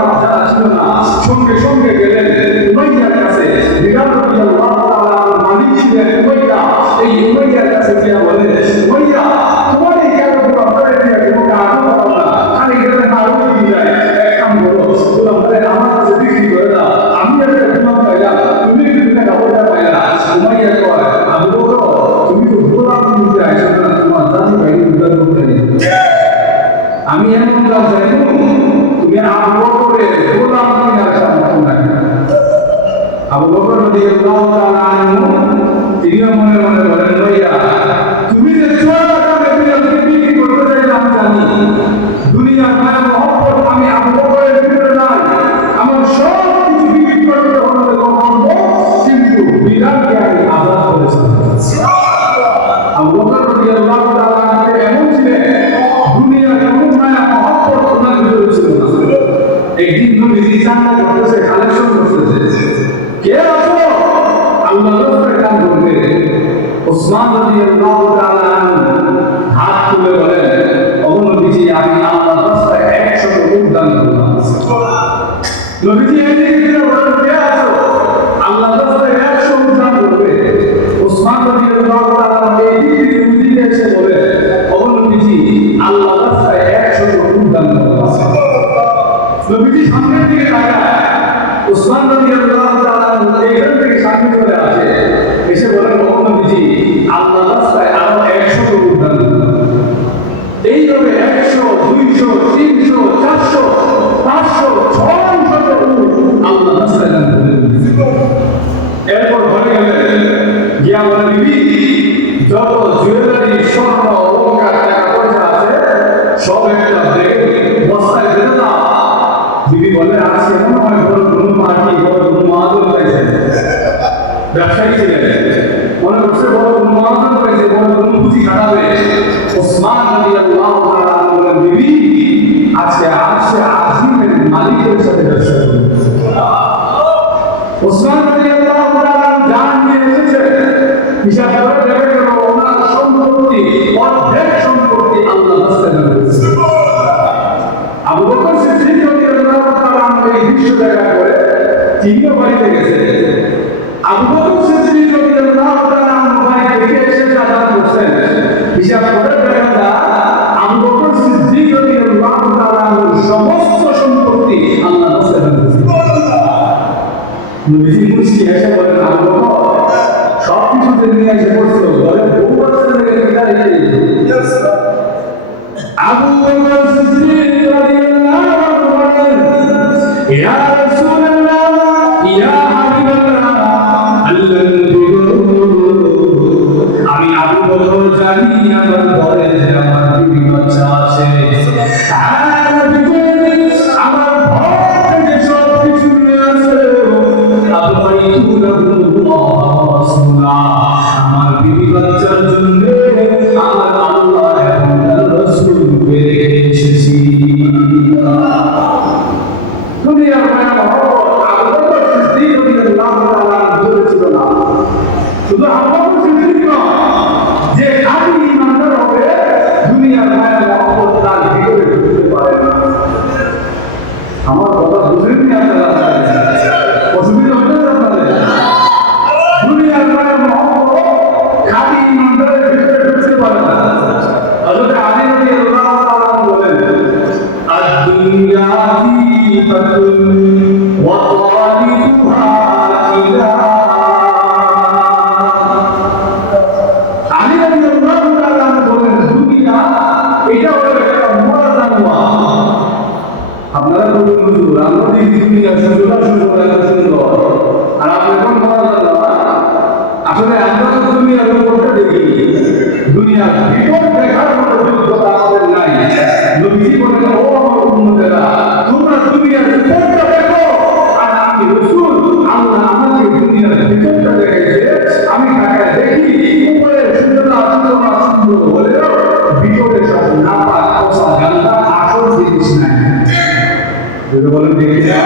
আমার জানা ছিল না। সঙ্গে সঙ্গে গেলেন উমাইয়ার কাছে। বিরাট রাদিয়াল্লাহু তাআলা মালিক ছিলেন উমাইয়া। এই উমাইয়ার কাছে গিয়ে বলে, উমাইয়া তোমার এই কাজগুলো আপনারা দিয়ে কোনো আগে পাবো না, খালি গেলে আরো কি যায়, এক কাম করো তোমরা আমার কাছে বিক্রি করে দাও, আমি একটা গোলাম পাইলাম, তুমি একটা কাপড়টা পাইলা। উমাইয়া কয়, আবু বকর তুমি তো গোলাম নিতে আইছো না, তোমার জাতি ভাই উদ্ধার করতে নেই। আমি এমন কাজ জানি তুমি আবু বকরের গোলাম কেনার সামর্থ্য নাই। আবু বকর রাদিয়াল্লাহু তাআলা আনহু তিনিও মনে মনে বলেন, ভাইয়া তুমি যে 6 টাকা বিক্রি করতে চাইলে আমি জানি দুনিয়ার মায়া মহব্বত আমি আবু বকরের ভিতরে নাই, আমার সব কিছু বিক্রি করতে হলে করব, কিন্তু বিলালকে আমি আজাদ করেছি। আবু বকর রাদিয়াল্লাহু তাআলা আনহু এমন ছিলেন, দুনিয়ার কোনো মায়া মহব্বত ওনার ভিতরে ছিল না। একদিন নবীজি জান্নাত করতেছে, কালেকশন করতেছে, কে আছো আল্লাহ রাসূলের কান ধরবে। ওসমান রাদিয়াল্লাহু তাআলা আনহু হাত তুলে বলেন, ও নবীজি আমি আল্লাহর রাস্তায় 100 উট দান করলাম। নবীজি এদিকে বলেন, কে আছো আল্লাহর রাস্তায় 100 উট দান করবে। ওসমান রাদিয়াল্লাহু তাআলা আনহু এদিকে এসে বলে, ও নবীজি আল্লাহর রাস্তায় 100 উট দান করলাম। নবীজি সামনের দিকে তাকায়, ওসমান রাদিয়াল্লাহু তাআলা আনহু এখান থেকে সামনে চলে আসে, এসে বলেন, ও নবীজি আল্লাহর রাস্তায় আরো 100 উট দান করলাম। এইভাবে 100, 200, 300, 400, 500, 600 উট আল্লাহর রাস্তায় দান করলেন। এরপর ঘরে গেলেন, গিয়া বলেন, বিবি যত জুয়েলারি স্বর্ণ অলংকার টাকা পয়সা আছে সব একটা বস্তায় ফেলে দাও। বিবি বলে, আজকে মনে হয় বড় কোনো পার্টি, বড় কোনো মহাজন পাইছে, ব্যবসায়ী ছিলেন, মনে করছে বড় কোনো মহাজন পাইছে, বড় কোনো পুঁজি খাটাবে। ওসমান রাদিয়াল্লাহু তাআলা বলেন, বিবি আজকে আরশে আজিমের মালিকের সাথে ব্যবসা করব। ওসমান রাদিয়াল্লাহু তাআলা জান নিয়ে এসেছে, হিসাব করে দেখা গেল ওনার সম্পত্তি অর্ধেক সম্পত্তি আল্লাহর রাস্তায় দান করেছে। আবু বকর সিদ্দিক রাদিয়াল্লাহু তাআলা এই দৃশ্য দেখা করে তিনিও বাড়িতে গেছে। আবু বকর সিদ্দিক রাদিয়াল্লাহু তাআলা বাড়ি থেকে এসে আজাদ করছেন, হিসাব করে দেখা যায় আবু বকর সিদ্দিক রাদিয়াল্লাহু তাআলা সমস্ত সম্পত্তি আল্লাহর রাস্তায় দান করেছে। নবীজি মুস্কি এসে বলেন, আবু বকর সব কিছু যে নিয়ে এসে পড়ছো, বলে বহু বছর থেকে দাঁড়িয়ে আবু বকর সিদ্দিক রাদিয়াল্লাহু আনহু বলেন, ইয়া রাসূলুল্লাহ ইয়া হাবিবাল্লাহ আমি আবু বকর জানি আমার ঘরে যে আমার বিবি বাচ্চা আছে, আমার ঘর থেকে সব কিছু নিয়ে আসে, আমার বিবি বাচ্চার জন্য আমার আল্লাহ এবং তার রাসূলকে রেখে এসেছি। দুনিয়ার মায়া মহব্বত আবু বকর সিদ্দিক রাদিয়াল্লাহু তাআলা ভিতরে ছিল না। শুধু আবু বকর সিদ্দিক নয়, যে খাঁটি ঈমানদার হবে দুনিয়ার মায়া মহব্বত তার ভিতরে ঢুকতে পারে না। আমার কথা বুঝেননি আপনারা? অসুবিধা হচ্ছে আপনাদের? দুনিয়ার মায়া মহব্বত খাঁটি ঈমানদারের ভিতরে ঢুকতে পারে না। হযরত আলী রাদিয়াল্লাহু তাআলা বলেন, আদ-দুনিয়া ফিতাতুন ওয়া তালিবুহা ইলা। আলী রাদিয়াল্লাহু তাআলা বলেন, দুনিয়া এটা হলো একটা মরা জানোয়ার। আপনারা বলুন, হুজুর আমরা এই দুনিয়া সুন্দর সুন্দর, আর আপনি কোন মরা জানোয়ার? আসলে আমরা তো দুনিয়ার উপরটা দেখি, দুনিয়ার ভিতর দেখার মতো যোগ্যতা আমাদের নাই। নবীজি বলেন, ও আমার উম্মতেরা তোমরা দুনিয়ার উপরটা দেখো, আর আমি রাসূল আল্লাহ আমাকে দুনিয়ার ভিতরটা দেখাইছে, আমি তাকে দেখি উপরে সুন্দর সুন্দর হলেও ভিতরে সব নাপাক পচা গান্দা আসল জিনিস নাই। যদি বলেন দেখি না,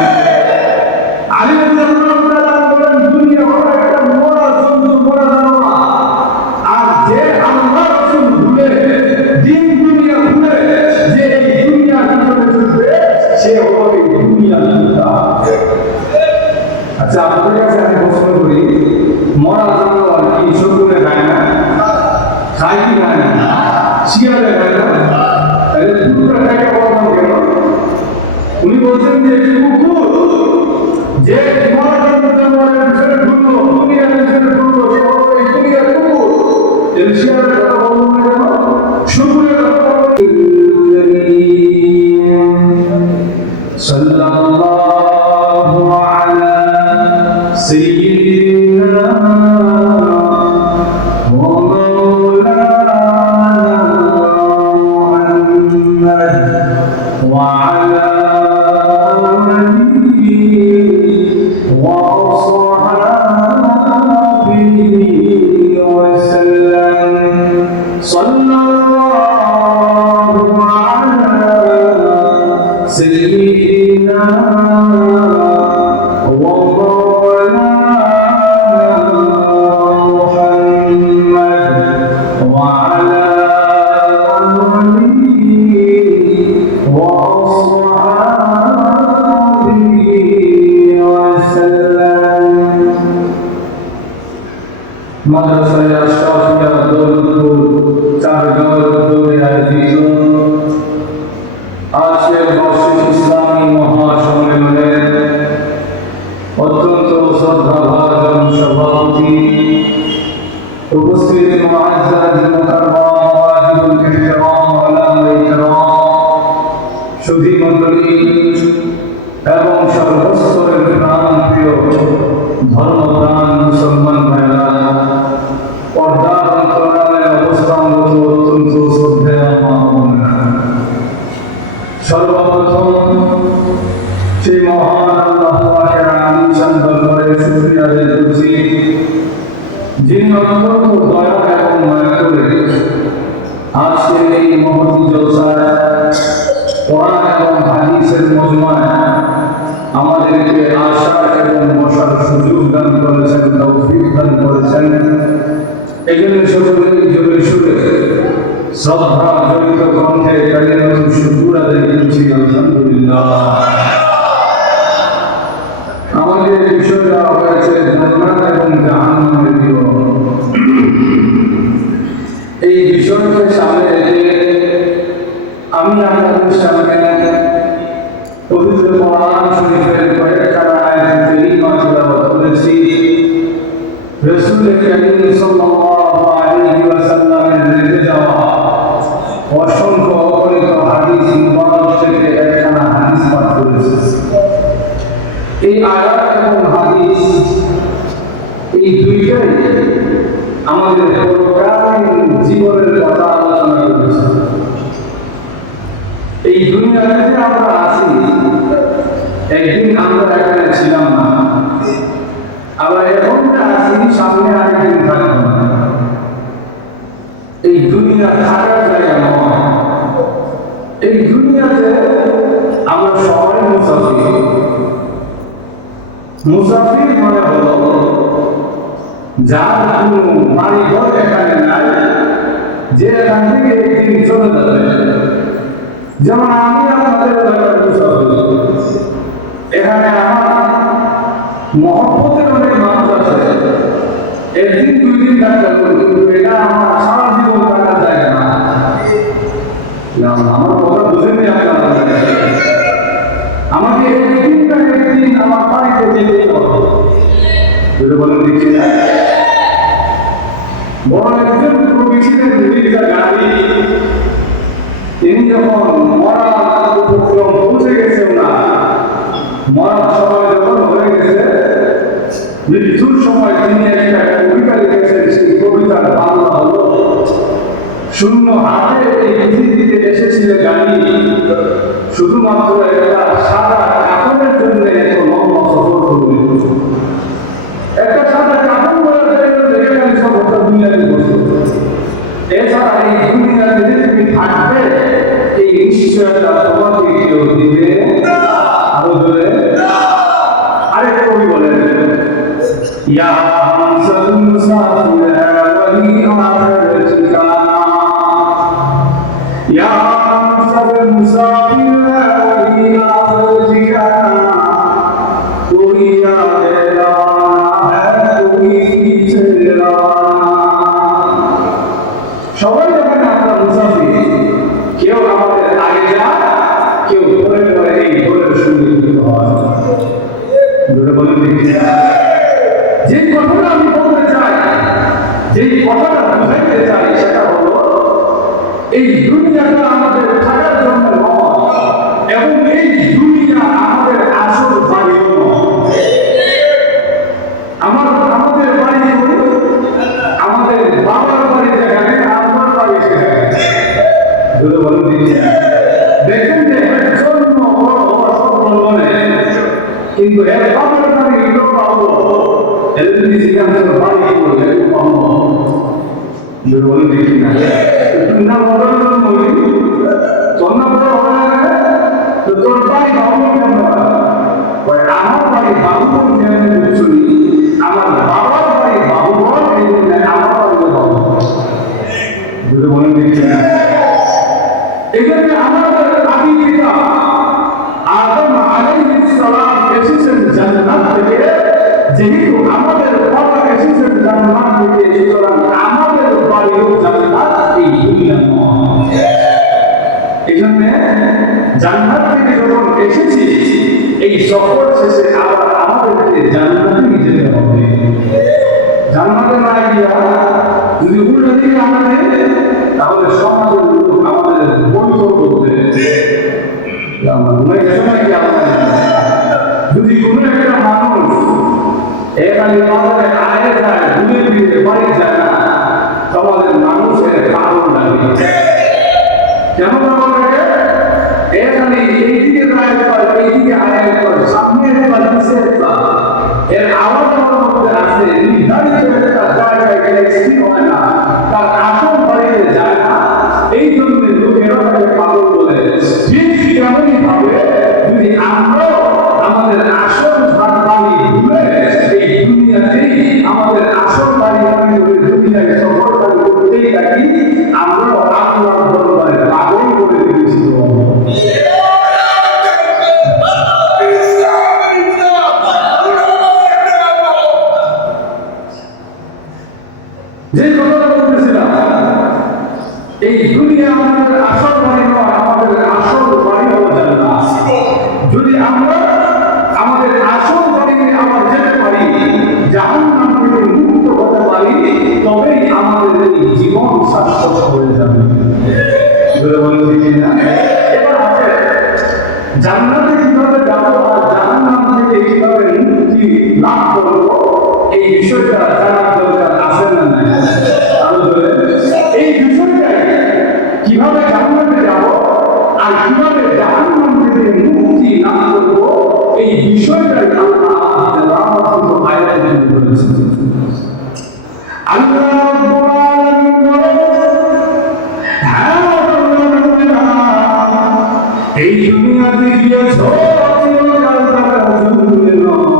আলী রাদিয়াল্লাহু তাআলা বলেন, দুনিয়া হলো একটা মরা জন্তু, মরা জানোয়ার, আর যে আল্লাহ রাসূল ভুলে দিন দুনিয়া ভুলে যে এই দুনিয়ার ভিতরে চলবে, সে হলো দুনিয়া চিন্তা। আচ্ছা, আপনাদের কাছে আমি প্রশ্ন করি, মরা জানোয়ার কি শকুনে খায় না? খায় কি খায় না? শিয়ালে খায় না? তাহলে কুকুরটা খাইতে বললাম কেন? উনি বলছেন যে কুকুর যে মরা জানোয়ারের পিছনে ঘুরলো, দুনিয়ার পিছনে ঘুরলো, সে হলো এই দুনিয়ার কুকুর। যদি শিয়ালের কথা বলবো না কেন? শুকুরের কথা সাল্লাল্লাহু আলা সাইয়্যিদিনা ওয়া মাওলানা মুহাম্মদ ওয়া আলা আলিহি ওয়া আসহাবিহি ওয়া সাল্লাম। সাল্লাল্লাহু আলা সাইয়্যিদিনা ওয়া মাদ্রাসায় আশরাফিয়া দৌলতপুর চারগাঁওয়ের উদ্যোগে আয়োজিত আজকের বার্ষিক ইসলামী মহাসম্মেলনের অত্যন্ত শ্রদ্ধাভাজন সভাপতি, উপস্থিত মুআজ্জাজ মুকাররম ওয়াজিবুল ইহতিরাম ওলামায়ে কেরাম, সুধী মণ্ডলী এবং সর্বস্তরের প্রাণপ্রিয় ধর্মপ্রাণ মুসলমান ভাইরা, পর্দার অন্তরালে অবস্থানরত অত্যন্ত শ্রদ্ধেয় মা বোনেরা, সর্বপ্রথম সেই মহান আল্লাহ পাকের আলিশান দরবারে শুকরিয়া আদায় করছি, যিনি অত্যন্ত দয়া এবং মায়া করে আজকের এই মহতী জলসায় কোরআন এবং হাদিসের মজমায় আমাদেরকে আসার এবং বসার সুযোগ দান করেছেন, তৌফিক দান করেছেন। এই জন্য সকলেই জোরে সুরে শ্রদ্ধা জড়িত কণ্ঠে কালিমাতুল শুকর আদায় করছি, আলহামদুলিল্লাহ। আমাদের বিষয়টা হয়েছে জান্নাত এবং জাহান্নামের বিবরণ। এই বিষয়কে সামনে রেখে আমি আপনাদের সামনে পবিত্র কোরআন শরীফের কয়েকটা আয়াত কারীমা তেলাওয়াত করেছি। রাসূল করিম সাল্লাল্লাহু আলাইহি ওয়াসাল্লামের রেখে যাওয়া অসংখ্য অগণিত হাদিস মুবারক থেকে একখানা হাদিস পাঠ করেছি। এই আয়াত এবং হাদিস এই দুইটাই আমাদের পরকালীন জীবনের কথা আলোচনা করেছে। এই দুনিয়াতে আমরা আছি, একদিন আমরা এখানে ছিলাম না, আবার এখনটা আছি, সামনে আরেকদিন থাকবো না। এই দুনিয়া থাকার জায়গা নয়। এই দুনিয়াতে আমরা সবাই মুসাফির। মুসাফির মানে হলো যার কোনো বাড়ি ঘর এখানে নাই, যে এখান থেকে একদিন চলে যাবে। যেমন আমি আপনাদের এলাকার মুসাফির, এখানে আমার মহব্বতের অনেক মানুষ আছে, একদিন দুই দিন থাকতে হবে, কিন্তু এটা আমার সারা জীবন থাকার জায়গা না। আমার কথা বুঝেনি আপনারা? আমাকে একদিন না একদিন আমার বাড়িতে যেতেই হবে। যদি বলেন দেখি না, বড় একজন কবি ছিলেন মির্জা গান্ধী। তিনি যখন মরার উপক্রম পৌঁছে গেছেন না, মরার সময় যখন হয়ে গেছে, মৃত্যুর সময় তিনি একটা কবিতা লিখেছেন। সেই কবিতার বাংলা হলো, শূন্য হাতে এই পৃথিবীতে এসেছিলেন গান্ধী, শুধুমাত্র একটা সাদা কাপড়ের জন্য এত লম্বা সফর করলেন। একটা সাদা কাপড় পরার জন্য দেখে গেলেন সফরটা দুনিয়াতে বসত। এছাড়া এই দুনিয়াতে যে তুমি থাকবে, এই নিশ্চয়তা তোমাকে কেউ দিবে। আরো জোরে আরেক কবি বলেন, ইয়া হামসাল মুসাফির ওয়ালি আখির ঠিকানা, ইয়া হামসাল মুসাফির ওয়ালি আখির ঠিকানা। যে কথাটা আমি বলতে চাই, যে কথাটা বুঝাইতে চাই, সেটা হলো এই দুনিয়াটা আমাদের থাকার জন্য নয়, এবং এই দুনিয়া আমাদের আসল বাড়িও নয়। আমাদের বাড়ি আমাদের বাবার বাড়ি যেখানে, আমার বাড়ি সেখানে। দেখেন যে জন্ম বলে, কিন্তু এর বাবার বাড়ি লোক পাবো, এর যদি সেখানে বাড়ি করলে পাবো বলে দেখি না। না বড় বলি তোর না বড় হবে না, তো তোর বাড়ি বাবু কেন হয়? আমার বাড়ি বাবু কেন বুঝছি, আমার বাবার বাড়ি বাবু বল, এই জন্য আমার বাড়ি বাবু বলে দেখি না। এই জন্য আমাদের আদি পিতা আদম আলাইহিস সালাম এসেছেন জান্নাত থেকে, যেহেতু আমাদের বাবা এসেছেন জান্নাত থেকে, সুতরাং আমাদের বাড়িও জান্নাত, এই দুনিয়া নয়। এই জন্য জান্নাত থেকে যখন এসেছি, এই সফর শেষে আবার আমাদেরকে জান্নাতে যেতে হবে। জান্নাতে না গিয়া যদি উল্টো দিকে আমাদের, তাহলে সমাজের লোক আমাদের বৈধ করতে যদি কোনো একটা মানুষ এখানে বাজারে আয়ে যায়, ঘুরে ফিরে বাড়ি যায় না, সমাজের মানুষের কারণ লাগে। কেন কারণ লাগে? এখানে এইদিকে যায় একবার, এইদিকে আয়ে একবার, সামনে একবার, পিছিয়ে একবার, এর আওয়াজ আমার মধ্যে আছে। নির্ধারিত একটা জায়গায় গেলে স্থির হয় না, তার আসল বাড়িতে যায় না। এই জন্য লোকেরা তাকে পাগল বলে। ঠিক তেমনই ভাবে যদি আমরা আমাদের আসল বাড়ি ভুলে এই দুনিয়াতেই আমাদের আসল বাড়ি দুনিয়ায় সফরকারী করতেই থাকি, আমরা আল্লাহর দরবারে পাগল করে দিয়েছি। যে কথাটা বলতেছিলাম, এই দুনিয়া আমাদের আসল বাড়ি নয়, আমাদের আসল বাড়ি হলো জান্নাত। যদি আমরা আমাদের আসল বাড়িতে আবার যেতে পারি, জাহান্নাম থেকে মুক্ত হতে পারি, তবেই আমাদের এই জীবন সার্থক হয়ে যাবে। এবার আছে জান্নাতে কিভাবে যাবো আর জাহান্নাম থেকে কিভাবে মুক্তি লাভ করবো, এই বিষয়টা জানার দরকার আছে না নাই? এই বিষয়টাই কিভাবে জান্নাতে যাব আর কিভাবে জাহান্নাম থেকে মুক্তি লাভ করব, এই বিষয়টাই আল্লাহ রাব্বুল আলামিন বলেছেন। আল্লাহ রাব্বুল আলামিন বলেন, এই দুনিয়াতে গিয়েছো চিরকাল থাকার জন্য নয়,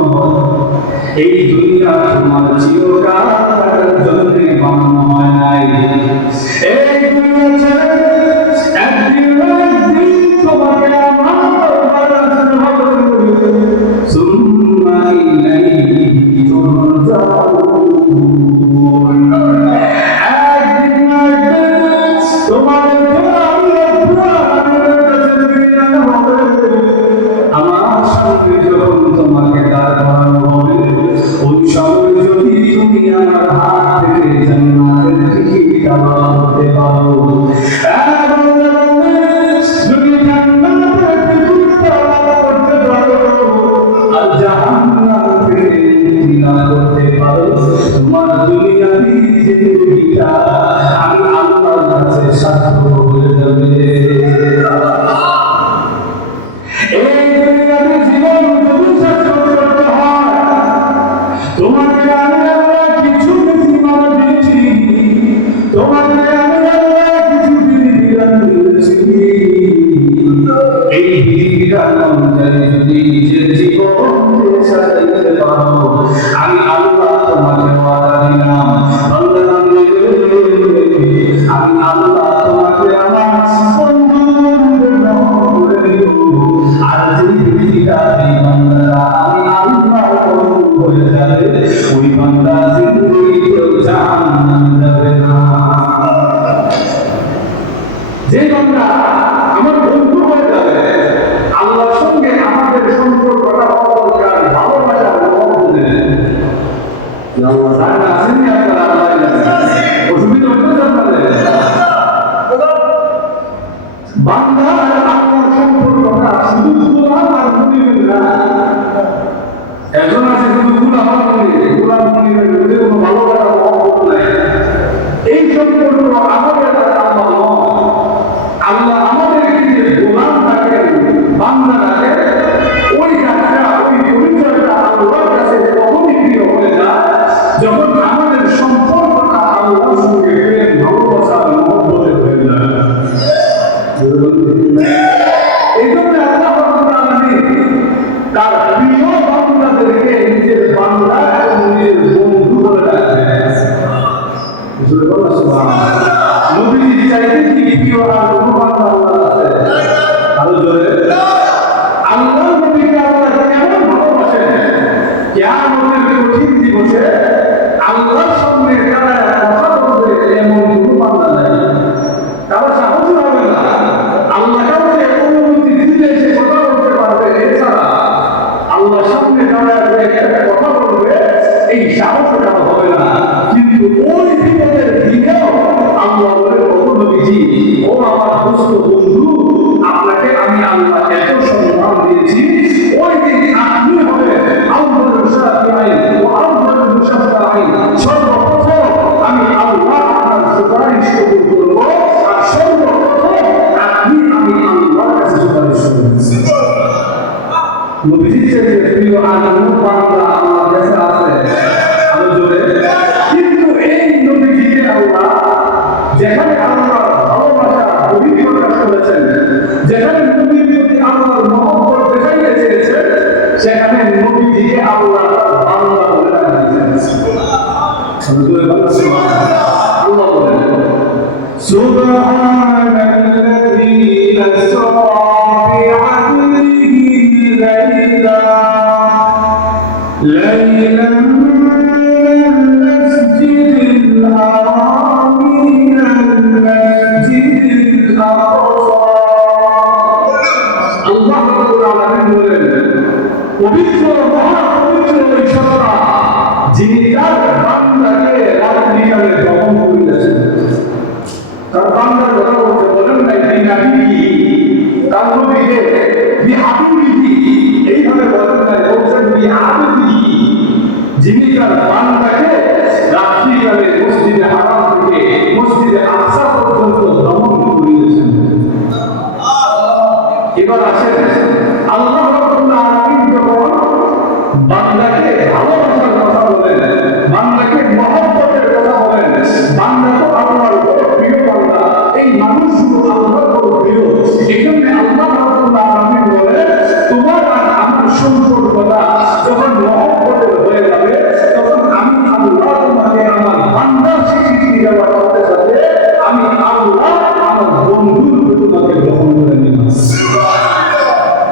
এই দুনিয়া তোমার চিরকাল থাকার জন্য বানানো হয় নাই। এই দুনিয়া একদিন তোমাকে আমার বানানো হবে, সুম্মা ইলাইহি তুরজাউন। একদিন তোমাদেরকে আমি আমার সামনে যখন তোমাকে দাঁড় করানো হবে, ওই সময় যদি তুমি আমার হাত থেকে জান্নাতের টিকিট কামাতে পারো, যদি জান্নাতের টিকিট করতে পারো আর জাহান্নাম থেকে মুক্তি লাভ করতে পারো, তোমার দুনিয়াতে জিন্দেগিটা আমি আল্লাহর কাছে সার্থক হয়ে যাবে। এই দুনিয়াতে জীবন যদি সার্থক করতে হয়, তোমাকে আমি আল্লাহ কিছু বিধিমালা দিয়েছি, তোমাকে আমি আল্লাহ কিছু বিধিবিধান দিয়েছি। এই বিধিবিধান অনুযায়ী যদি নিজের জীবনকে সাজাইতে পারো, আমি আল্লাহ তোমাকে ওয়াদা দিলাম, আমি আল্লাহ তোমাকে আমার আর যে ব্যক্তিটা এই বান্দারা আমি আল্লাহ হয়ে যাবে, ওই বান্দা জিন্দেগিতেও জাহান্নামে যাবে না। যে বান্দা আমার বন্ধু হয়ে যাবে, আল্লাহর সঙ্গে আমাদের সম্পর্কটা দরকার, ভালোবাসার মধ্যে গুলামনির মধ্যে কোনো ভালোবাসা মহব্বত নাই। এই সম্পর্ক আমাদের আল্লাহ নয়। আল্লাহ আমাদেরকে যে গোলাম থাকেন, বান্দা রাখেন, ওই কাজটা, ওই পরিচয়টা আল্লাহর কাছে তখনই প্রিয় হয়ে যায় যখন আমাদের সম্পর্কটা আল্লাহর সঙ্গে প্রেম, ভালোবাসা, মহব্বতে হয়ে যায়। এই জন্য আল্লাহ রাব্বুল আলামিন তার প্রিয় বান্দাদেরকে নিজের বান্দা এবং নিজের বন্ধু বলে ডাকেন। নবীজি চাইতে কি প্রিয় আর কোনো বান্দা আল্লাহর আছে? আরো জোরে আল্লাহ নবীকে আল্লাহ কেমন ভালোবাসেন? কিয়ামতের কঠিন দিবসে আল্লাহর সামনে তারা কথা বলবে এমন কোনো বান্দা নাই। তারা সাহস হবে না। আল্লাহ কাউকে অনুমতি দিলে সে কথা বলতে পারবে, এছাড়া আল্লাহর সামনে দাঁড়ায় একটা কথা বলবে এই সাহস কারো হবে না। কিন্তু ওই বিপদের দিনেও আল্লাহ বলে, ও নবীজি, ও আমার দোস্ত বন্ধু, আপনাকে আমি আল্লাহ এত সম্মান দিয়েছি, ওই দিন আপনি হবে আল্লাহর শাফিঈ ও আল্লাহর মুশাফফিঈ। সর্বপ্রথম আমি আল্লাহ আপনার সুপারিশ কবুল করব, আর সর্বপ্রথম আমি আল্লাহর কাছে সুপারিশ করব। নবীজির চেয়ে প্রিয় আর কোনো বান্দা আল্লাহর কাছে আছে? আরো জোরে। কিন্তু এই নবীজিকে আল্লাহ যেখানে আল্লাহর ভালোবাসা অভিপ্রকাশ করেছেন, যেখানে নবীর প্রতি আল্লাহর মহব্বত দেখাইতে চেয়েছেন, সেখানে নবীজিকে আল্লাহ বান্দা বলে ডাকেছেন। আল্লাহ বলেন, সুবহানাল্লাযী আসরা বি'আবদিহি লাইলান মিনাল মাসজিদিল হারাম ইলাল মাসজিদিল আকসা। আল্লাহ রাব্বুল আলামিন বলেন, পবিত্র মহাপবিত্র ওই সত্তা যিনি তার বান্দাকে রাত্রিকালে দমন করিতেছেন। তার বান্দার কথা বলতে বলেন নাই বিনাবিহি, তার নবীকে বিহাবিবিহি এইভাবে বলেন নাই, বলছেন বিআবদিহি, যিনি তার বান্দাকে রাত্রিকালে মসজিদে হারাম থেকে মসজিদে আকসা পর্যন্ত দমন করিতেছেন। এবার আসেন, আল্লাহ রাব্বুল আলামিন যখন বান্দাকে ভালোবাসার কথা বলেন, বান্দাকে মহব্বতের কথা বলেন, বান্দা তো আল্লাহর বড় প্রিয় বান্দা, এই মানুষগুলো আল্লাহর বড় প্রিয়। এজন্য আল্লাহ রাব্বুল আলামিন বলেন, তোমার আর আমার সম্পর্কটা যখন মহব্বতের হয়ে যাবে, তখন আমি আল্লাহ তোমাকে আমার বান্দার স্বীকৃতি দেওয়ার সাথে সাথে আমি আল্লাহ আমার বন্ধুর তোমাকে গ্রহণ করে নিলাম।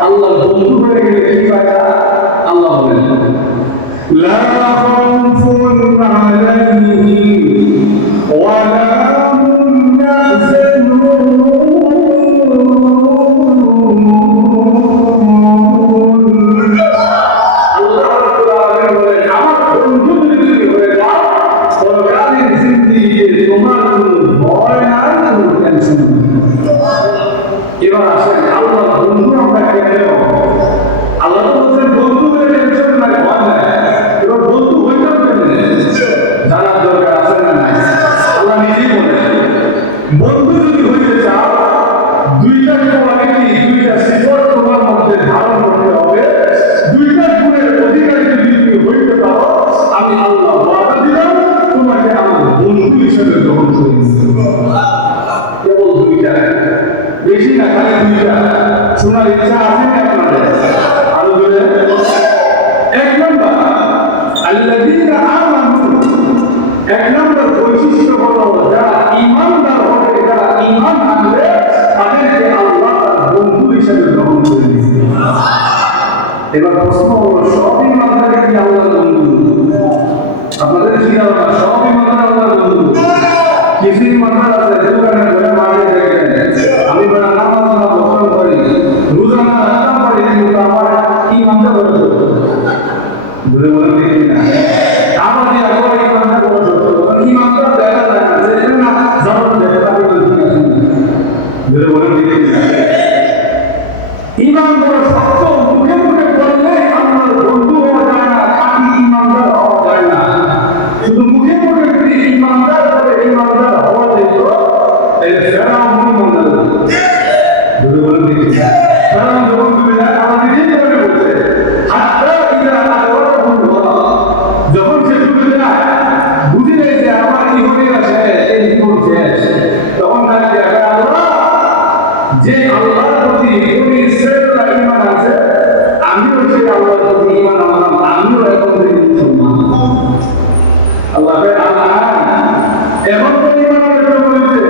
আল্লাহর বন্ধু হয়ে গেলে কি ফায়দা? আল্লাহ বলেন, লা খাউফুন আলাইহিম ওয়া লা হুম ইয়াহজানুন। আল্লাহ রাব্বুল আলামিন বলেন, আমার বন্ধু যদি হয়ে যাও, পরকালের জিন্দেগিতে তোমার কোনো ভয় নাই, কোনো টেনশন নাই। এবার আসেন, আল্লাহ বন্ধু আমরা কেন? আল্লাহ বলছেন বন্ধু হয়ে টেনশন নাই, ভয় নাই। এবার বন্ধু হইতেও কেমনে জানার দরকার আছে না নাই? আল্লাহ নিজেই বলেন, বন্ধু যদি হইতে চাও, দুইটা কোয়ালিটি, দুইটা সিফত তোমার মধ্যে ধারণ করতে হবে। দুইটা গুণের অধিকারী যদি তুমি হইতে পারো, আমি আল্লাহ ওয়াদা দিলাম তোমাকে আমার বন্ধু হিসেবে গ্রহণ করে নিব। কেবল দুইটা, বেশি না, খালি দুইটা। শোনার ইচ্ছা আছে কি আপনাদের? আরো জোরে। এক নম্বর, আল্লাযীনা আমানু, এক নম্বর বৈশিষ্ট্য হলো যারা ঈমানদার হবে, যারা ঈমান আনবে, তাদেরকে আল্লাহ তার বন্ধু হিসেবে গ্রহণ করে নিবে। এবার প্রশ্ন হলো, সব ঈমানদার কি আল্লাহর বন্ধু? আপনাদের কি ধারণা সব ঈমানদার আল্লাহর বন্ধু? কিছু ঈমানদার আছে দোকানে ঘরে মাঠে দেখেন, আমি বড় নামাজ না বসন করি, রোজা না রাখতাম পারি, কিন্তু আমার ঈমানদার হলো বলে বলে দেখি না আমাদের আবার ঈমানদার হলো। ঈমানদার দেখা যায় না, যেটা না জবাব দেয় তাকে বলে ঠিক আছে বলে বলে দেখি না। ঈমান বড় শক্ত, মুখে মুখে বললে আমার বন্ধু হওয়া যায় না, কাটি ঈমান আল্লাহর প্রতি ঈমান আনলাম, আমিও এখন থেকে মুসলমান। আল্লাহ এমন করে ঈমান আনতে বলেছে,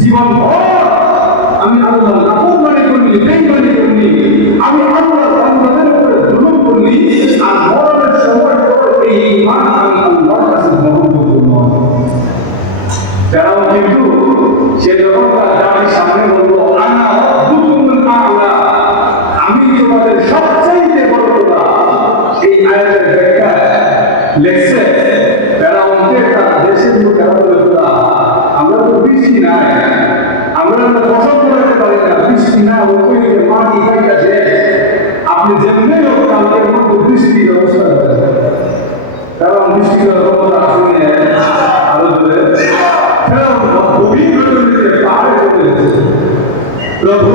জীবন ভর আমি আল্লাহর নাফরমানি করি, বেঈমানি করি, আমি আল্লাহর বান্দাদের উপরে জুলুম করি, আর মরণের সময় পর এই ঈমান আমি আল্লাহর কাছে গ্রহণযোগ্য নয়। ফেরাউন কিন্তু সে যখন তার জাতির সামনে বলল, আনা রাব্বুকুমুল আ'লা, আমি তোমাদের সবচাইতে বড় খোদা, এই আয়াতের ব্যাখ্যা লেখছে ফেরাউনকে তার দেশের লোক কেন বলে, খোদা আমরা তো বৃষ্টি নাই, আমরা তো ফসল করতে পারি না, বৃষ্টি না, ওই মাটি পাইতেছে, আপনি যেমনি হোক কালকের মধ্যে বৃষ্টির ব্যবস্থা করেন। কারণ বৃষ্টির ব্যবস্থা আসলে আরো ধরে প্রভু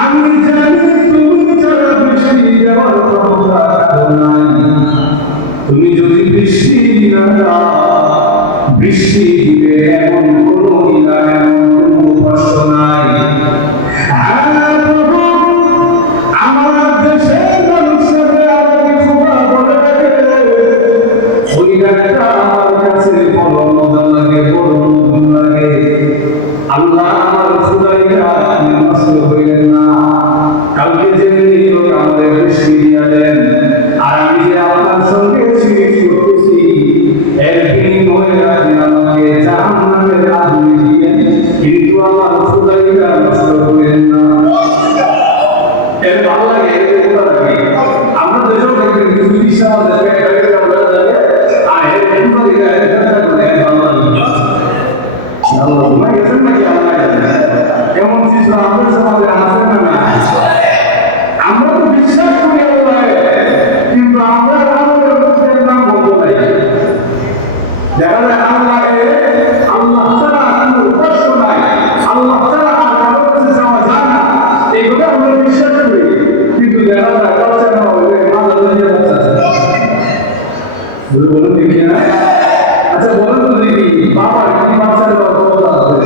আমি জানি তুমি ছাড়া বৃষ্টি দেওয়ার ক্ষমতা কারো নাই, তুমি যদি বৃষ্টি না দাও, বৃষ্টি দিবে এমন কোনো ইলা, এমন কোনো উপাস্য নাই। আমার দেশের মানুষের আমাকে খোদা বলে ডাকে, ওই ডাকটা আমার কাছে বড় মজা লাগে, বড় নতুন লাগে। আল্লাহ আমার খোদাইটা আপনি নষ্ট করেন না, কালকে যেমনি হোক আমাদের বৃষ্টি দিয়া দেন, আর আমি যে আপনার সঙ্গে শিরিক করতেছি এর বিনিময়ে আপনি আমাকে জাহান্নামের আগুনে দিবেন, কিন্তু আমার খোদাইটা নষ্ট করেন না। এর ভালো লাগে, এর ভালো লাগে। আমরা দেশেও দেখবেন কিছু বিষয় আমাদের একটা বলে যাবে, আর এর খোদাইটা এটা করে ভালো লাগে। আল্লাহ ঘুমাই গেছেন নাকি আল্লাহ এমন চিত্র আমাদের সমাজে আছে না? না, আমরা তো বিশ্বাস করি আল্লাহ, কিন্তু আমরা আমাদের মুখের নাম বলতে পারি। দেখা যায় আল্লাহ ছাড়া কোনো উপাস্য নাই, আল্লাহ ছাড়া আর কারো কাছে যাওয়া যায় না, এগুলো আমরা বিশ্বাস করি। কিন্তু দেখা যায় বাচ্চা না হলে মাথা ধরিয়ে বাচ্চা বলুন দেখি না। আচ্ছা বলুন তো দেখি, বাবা কি বাচ্চার ক্ষমতা আছে?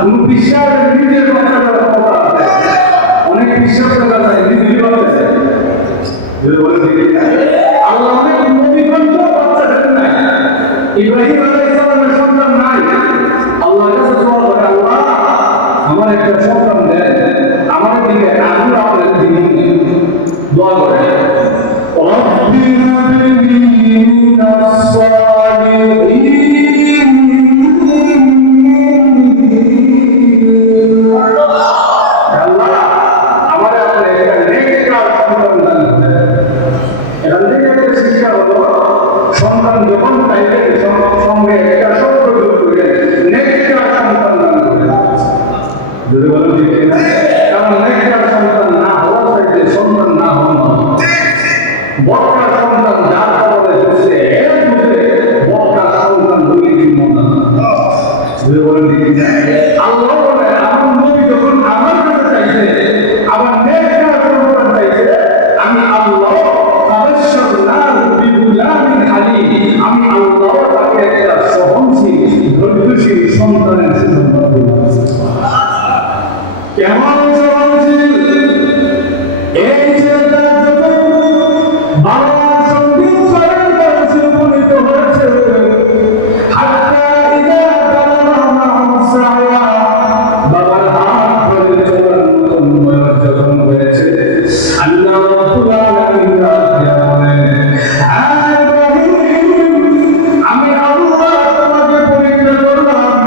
কোন বিশ্বাসের নিজের বাচ্চার ক্ষমতা আছে? অনেক বিশ্বাস করা যায় নিজের বাচ্চা বলুন দেখি না। আল্লাহ অনেক নবীগঞ্জ বাচ্চা দেন নাই, ইব্রাহিম আলাইহিস সালামের সন্তান নাই, আল্লাহর কাছে দোয়া করে, আল্লাহ আমার একটা সন্তান দেন, আমার দিকে আগুন আপনার দিকে দোয়া করে, রব্বি হাবলি মিনাস সালিহিন, আল্লাহ আমার আপনি একটা নেককার সন্তান দান করেন। এখান থেকে একটা শিক্ষা হলো, সন্তান যখন চাইবে সঙ্গে একটা শব্দ যোগ করে নেককার সন্তান দান করেন। যদি বলেন ঠিক না, কারণ নেককার সন্তান না হওয়া চাইতে সন্তান না হওয়া, বক্কার সন্তান যার কবলে বসে এর বুঝে বক্কার সন্তান হইলে কি মজা। যদি বলেন ঠিক না, আল্লাহ বলে আমার নবী যখন আমার কাছে চাইছে, আমার নেককার সন্তান চাইছে, আমি আল্লাহ আমি আল্লাহ তাকে একটা সহনশীল ধৈর্যশীল সন্তানের সুযোগ দিলাম। কেমন সহনশীল? এই যে বাবার সঙ্গে চরণ বয়সে উপনীত হয়েছে, বাবার হাত ধরে চলার মতন বয়স যখন হয়েছে, আল্লাহ রাব্বুল আলামিন বলেন, আমি আল্লাহ তোমাকে পরীক্ষা করলাম,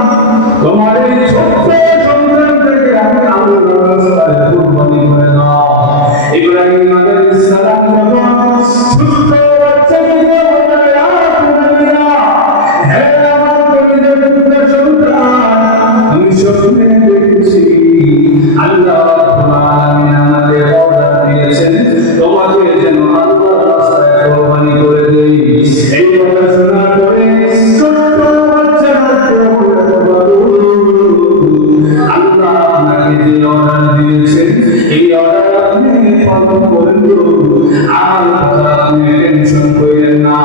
তোমার এই ছোট্ট সন্তানটাকে আমি আল্লাহর রাস্তায় কুরবানি করে দাও। ইব্রাহিম আলাইহিস সালাম যখন ছোট্ট বাচ্চাকে বললেন, ইয়া বুনাইয়া, হে আমার কলিজার টুকরা সন্তান, আমি স্বপ্নে দেখেছি আল্লাহ রাব্বুল আলামিন আমাদের অর্ডার দিয়েছেন তোমাকে যেন আল্লাহর রাস্তায় কুরবানি করে দেই। এই কথা শোনার পরে ছোট্ট বাচ্চারা আল্লাহ আপনাকে যে অর্ডার দিয়েছেন, এই অর্ডার আপনি পালন করেন, আর আপনি টেনশন করেন না।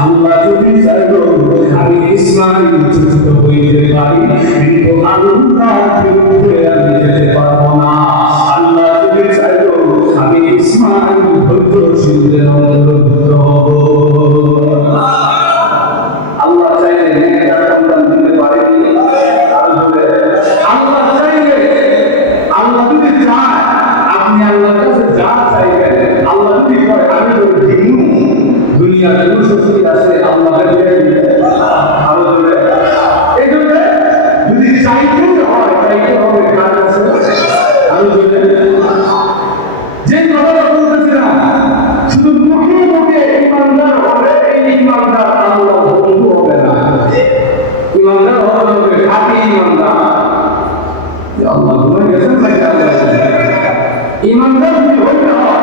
আল্লাহ যদি চাইলো আমি ইসমাইল ছোট হইতে পারি, কিন্তু আল্লাহর বিরুদ্ধে আমি যেতে পারবো না। আল্লাহ যদি চাইলো শুধু মুখে মুখে ইমানদার হবে, এই ইমানদার আল্লাহ বন্ধু হবে না। ইমানদার হতে হবে খাঁটি ইমানদার। আল্লাহ বলে গেছেন ইমানদার যদি হইতে হয়,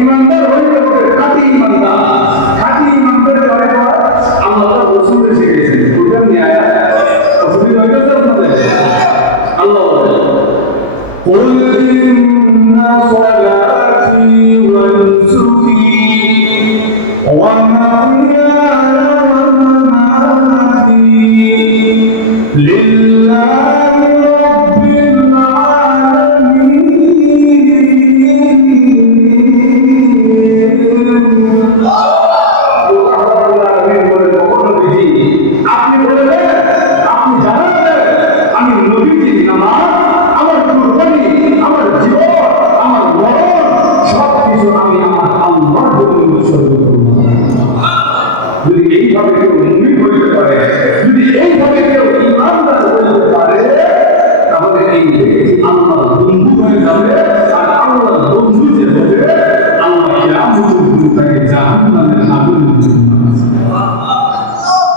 ইমানদার হইতে হবে খাঁটি ইমানদার। খাঁটি ইমানদারের পরে আল্লাহ রসুল এসে গেছেন, বুঝলেন নি আয়াত? রসুল হইতেছে আপনাদের আল্লাহ বলে قل إن صلاتي ونسكي ومحياي ومماتي لله رب العالمين আপনি বলবেন, আপনি জানাবেন আমি নবীজি নামাজ, আমার কুরবানি, আমার জীবন, আমার মরণ সব কিছু আমি আমার আল্লাহর জন্য উৎসর্গ করব। যদি এইভাবে কেউ মুমিন হইতে পারে, যদি এইভাবে কেউ ইমানদার হইতে পারে, তাহলে এই ব্যক্তি আল্লাহর বন্ধু হয়ে যাবে। আর আল্লাহর বন্ধু যে হবে, আল্লাহ কিয়ামতের দিন তাকে জাহান্নামের আগুনে দিবেন।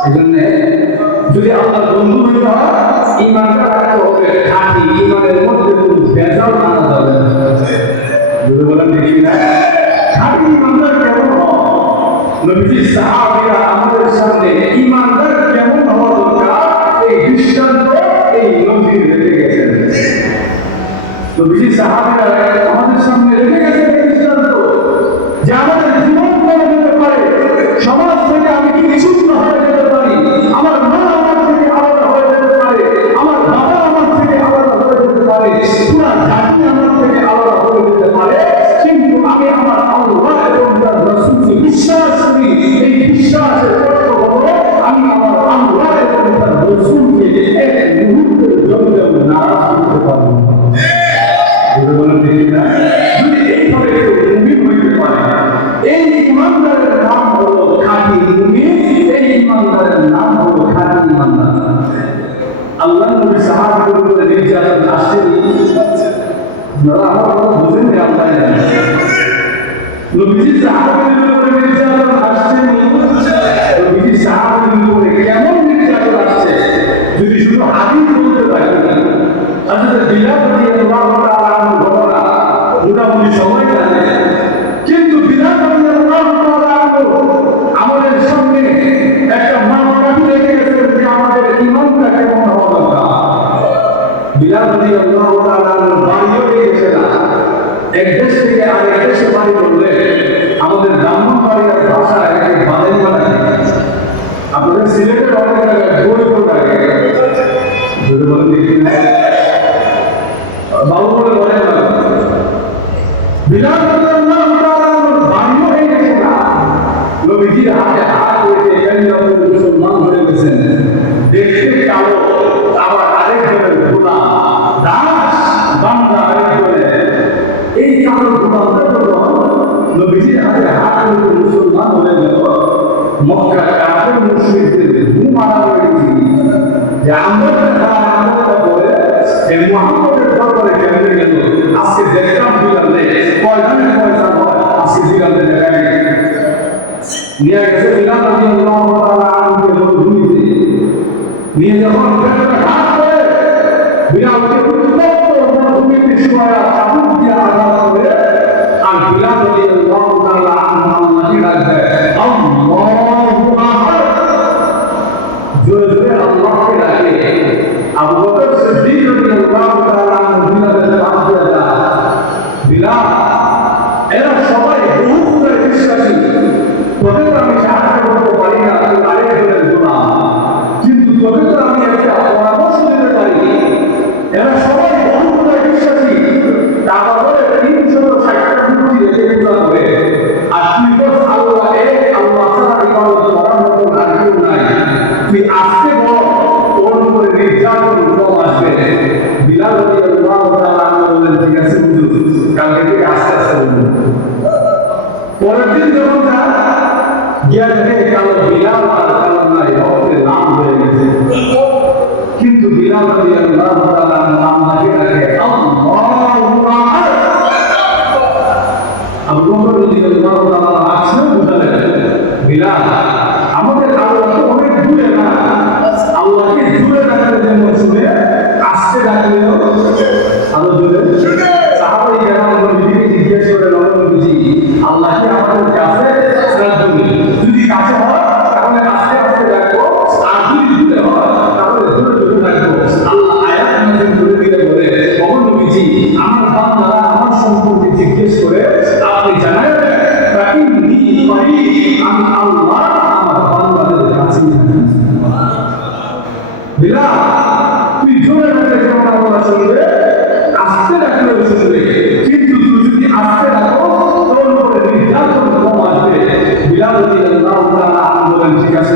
এজন্য যদি আল্লাহর বন্ধু হইতে হয়, ইমানটা রাখতে হবে খাঁটি, ইমানের মধ্যে কোনো ভেজাল আনা যাবে না। যদি বলেন দেখি না খাঁটি ইমানদার কেমন হয়? নবীজির সাহাবীরা আমাদের সামনে ইমানদার কেমন হওয়া দরকার এই দৃষ্টান্ত এই নবী রেখে গেছেন। নবীজির সাহাবীরা আমাদের সামনে রেখে গেছেন এই দৃষ্টান্ত যে আমাদের জীবন বদলে যেতে পারে, সমাজ থেকে আমি বিচ্ছিন্ন হয়ে যেতে পারি, আমার মা আমার থেকে আলাদা হয়ে যেতে পারে, আমার বাবা আমার থেকে আলাদা হয়ে যেতে পারে, পুরা জাতি আমার থেকে আলাদা হয়ে যেতে পারে, কিন্তু আমি আমার আল্লাহ এবং তার রাসূলকে বিশ্বাস করি। এই বিশ্বাসের অর্থ হলো আমি আমার আল্লাহ এবং তার রাসূলকে এক মুহূর্তের জন্য নারাজ করতে পারবো না। যদি এইভাবে কেউ মুমিন হইতে পারে, এই ইমানদারের নাম হলো খাঁটি মুমিন, এই ইমানদারের নাম হলো খাঁটি ইমানদার। আল্লাহ নবী সাহাবাদের উপরে নির্যাতন আসেনি, আপনারা আমার কথা বুঝেন না? আল্লাহ নবীজি সাহাবাদের উপরে নির্যাতন আসেনি, নবীজি সাহাবাদের উপরে কেমন নির্যাতন আসছে যদি শুধু হাদিস বলতে পারি। আসলে বিলাল রাদিয়াল্লাহু তাআলা ঘটনা মোটামুটি সবাই জানে, কিন্তু বিলাল রাদিয়াল্লাহু তাআলা আমাদের সামনে একটা মাপকাঠি রেখে গেছেন যে আমাদের ঈমানটা কেমন হওয়া দরকার। বিলাল রাদিয়াল্লাহু তাআলা বাড়িও গেছে না, এক দেশ থেকে আরেক দেশে বাড়ি করলে আমাদের ব্রাহ্মণবাড়িয়ার ভাষায় একটা বাদাই বানায়, আপনাদের সিলেটের অনেক জায়গায় বই করে যদি বলেন দেখি না বাবু বলে বলে না বিলাল রাদিয়াল্লাহু তাআলা বাড়িও হয়ে গেছে না, নবীজির হাতে হাত রেখে কালিমাতুল মুসলমান হয়ে গেছেন। দেখতে কালো, আবার আরেকজনের গোলাম, দাস বান্দা আরেকজনের, এই কালো গোলামটা যখন নবীজির হাতে হাত রেখে মুসলমান হয়ে গেল, মক্কার কাফের মুশরিকদের ঘুম মারা হয়েছে যে আমরা বলে এই মুহাম্মদের দরবারে কেমনে গেল, আজকে দেখলাম বিলালে কয়জনের পয়সা হয়, আজকে বিলালে দেখা গেছে নিয়ে গেছে বিলাল রাদিয়াল্লাহু তাআলা আনহুকে মরুভূমিতে নিয়ে যখন পেটটা ঘাট করে বিলালকে উত্তপ্ত মরুভূমিতে শোয়া চাবুক দিয়ে আঘাত করে, আর বিলাল রাদিয়াল্লাহু তাআলা আনহু আল্লাহকে ডাক দেয় আল্লাহু আহাদ, জোরে জোরে আল্লাহকে ডাকে। আবু বকর সিদ্দিক রাদিয়াল্লাহু তাআলা আনহু বিলালের পাশ দিয়ে যায়, বিলাল এরা সবাই বহু করে বিশ্বাসী, তোদের তো আমি সাহায্য করতে পারি না, তুই আরেকজনের গোলাম, কিন্তু তোদের তো আমি একটা পরামর্শ দিতে পারি। এরা সবাই বহু করে বিশ্বাসী, টাকা করে 360টা মূর্তি রেখে দিতে হবে, আর তুই বস আল্লাহ এক, আল্লাহ ছাড়া ইবাদত করার মতো আর কেউ নাই, তুই আসতে বল, তোর উপরে নির্যাতন কম আসবে। বিলাল রাদিয়াল্লাহু তাআলা বললেন ঠিক আছে হুজুর, কালকে থেকে আস্তে আস্তে বলুন। পরের দিন যখন গিয়া দেখে কালো বিলাল আর কালাম নাই, রক্তের নাম হয়ে গেছে, কিন্তু বিলাল রাদিয়াল্লাহু তাআলা নাম লাগে রাখে আল্লাহু আহাদ। আবু বকর রাদিয়াল্লাহু তাআলা বিলাল আমাদের আল্লাহ তো অনেক দূরে না, আল্লাহকে দূরে রাখতে যেমন শুনে আসতে ডাকলেও আরো দূরে সাহাবাই কেরাম নবীকে জিজ্ঞেস করে নবী আল্লাহ কি আমাদের কাছে না দূরে? যদি কাছে হয় তাহলে আস্তে আস্তে ডাকবো, আর যদি দূরে হয় তাহলে দূরে দূরে ডাকবো। আল্লাহ আয়াত নাযিল করে দিলে বলে ও নবীজি আমার বান্দারা আমার সম্পর্কে জিজ্ঞেস করে আপনি জানাই দেন ফাইন্নী করিব, আমি আল্লাহ আমার বান্দাদের কাছে থাকি। বিলাল তুই জোরে ডাকলে কেমন আল্লাহ শুনবে, আস্তে ডাকলেও শুনবে, কিন্তু তুই যদি আস্তে ডাকো তোর উপরে নির্যাতন কম আসবে। বিলাল রাদিয়াল্লাহু তাআলা আনহু বলেন ঠিক আছে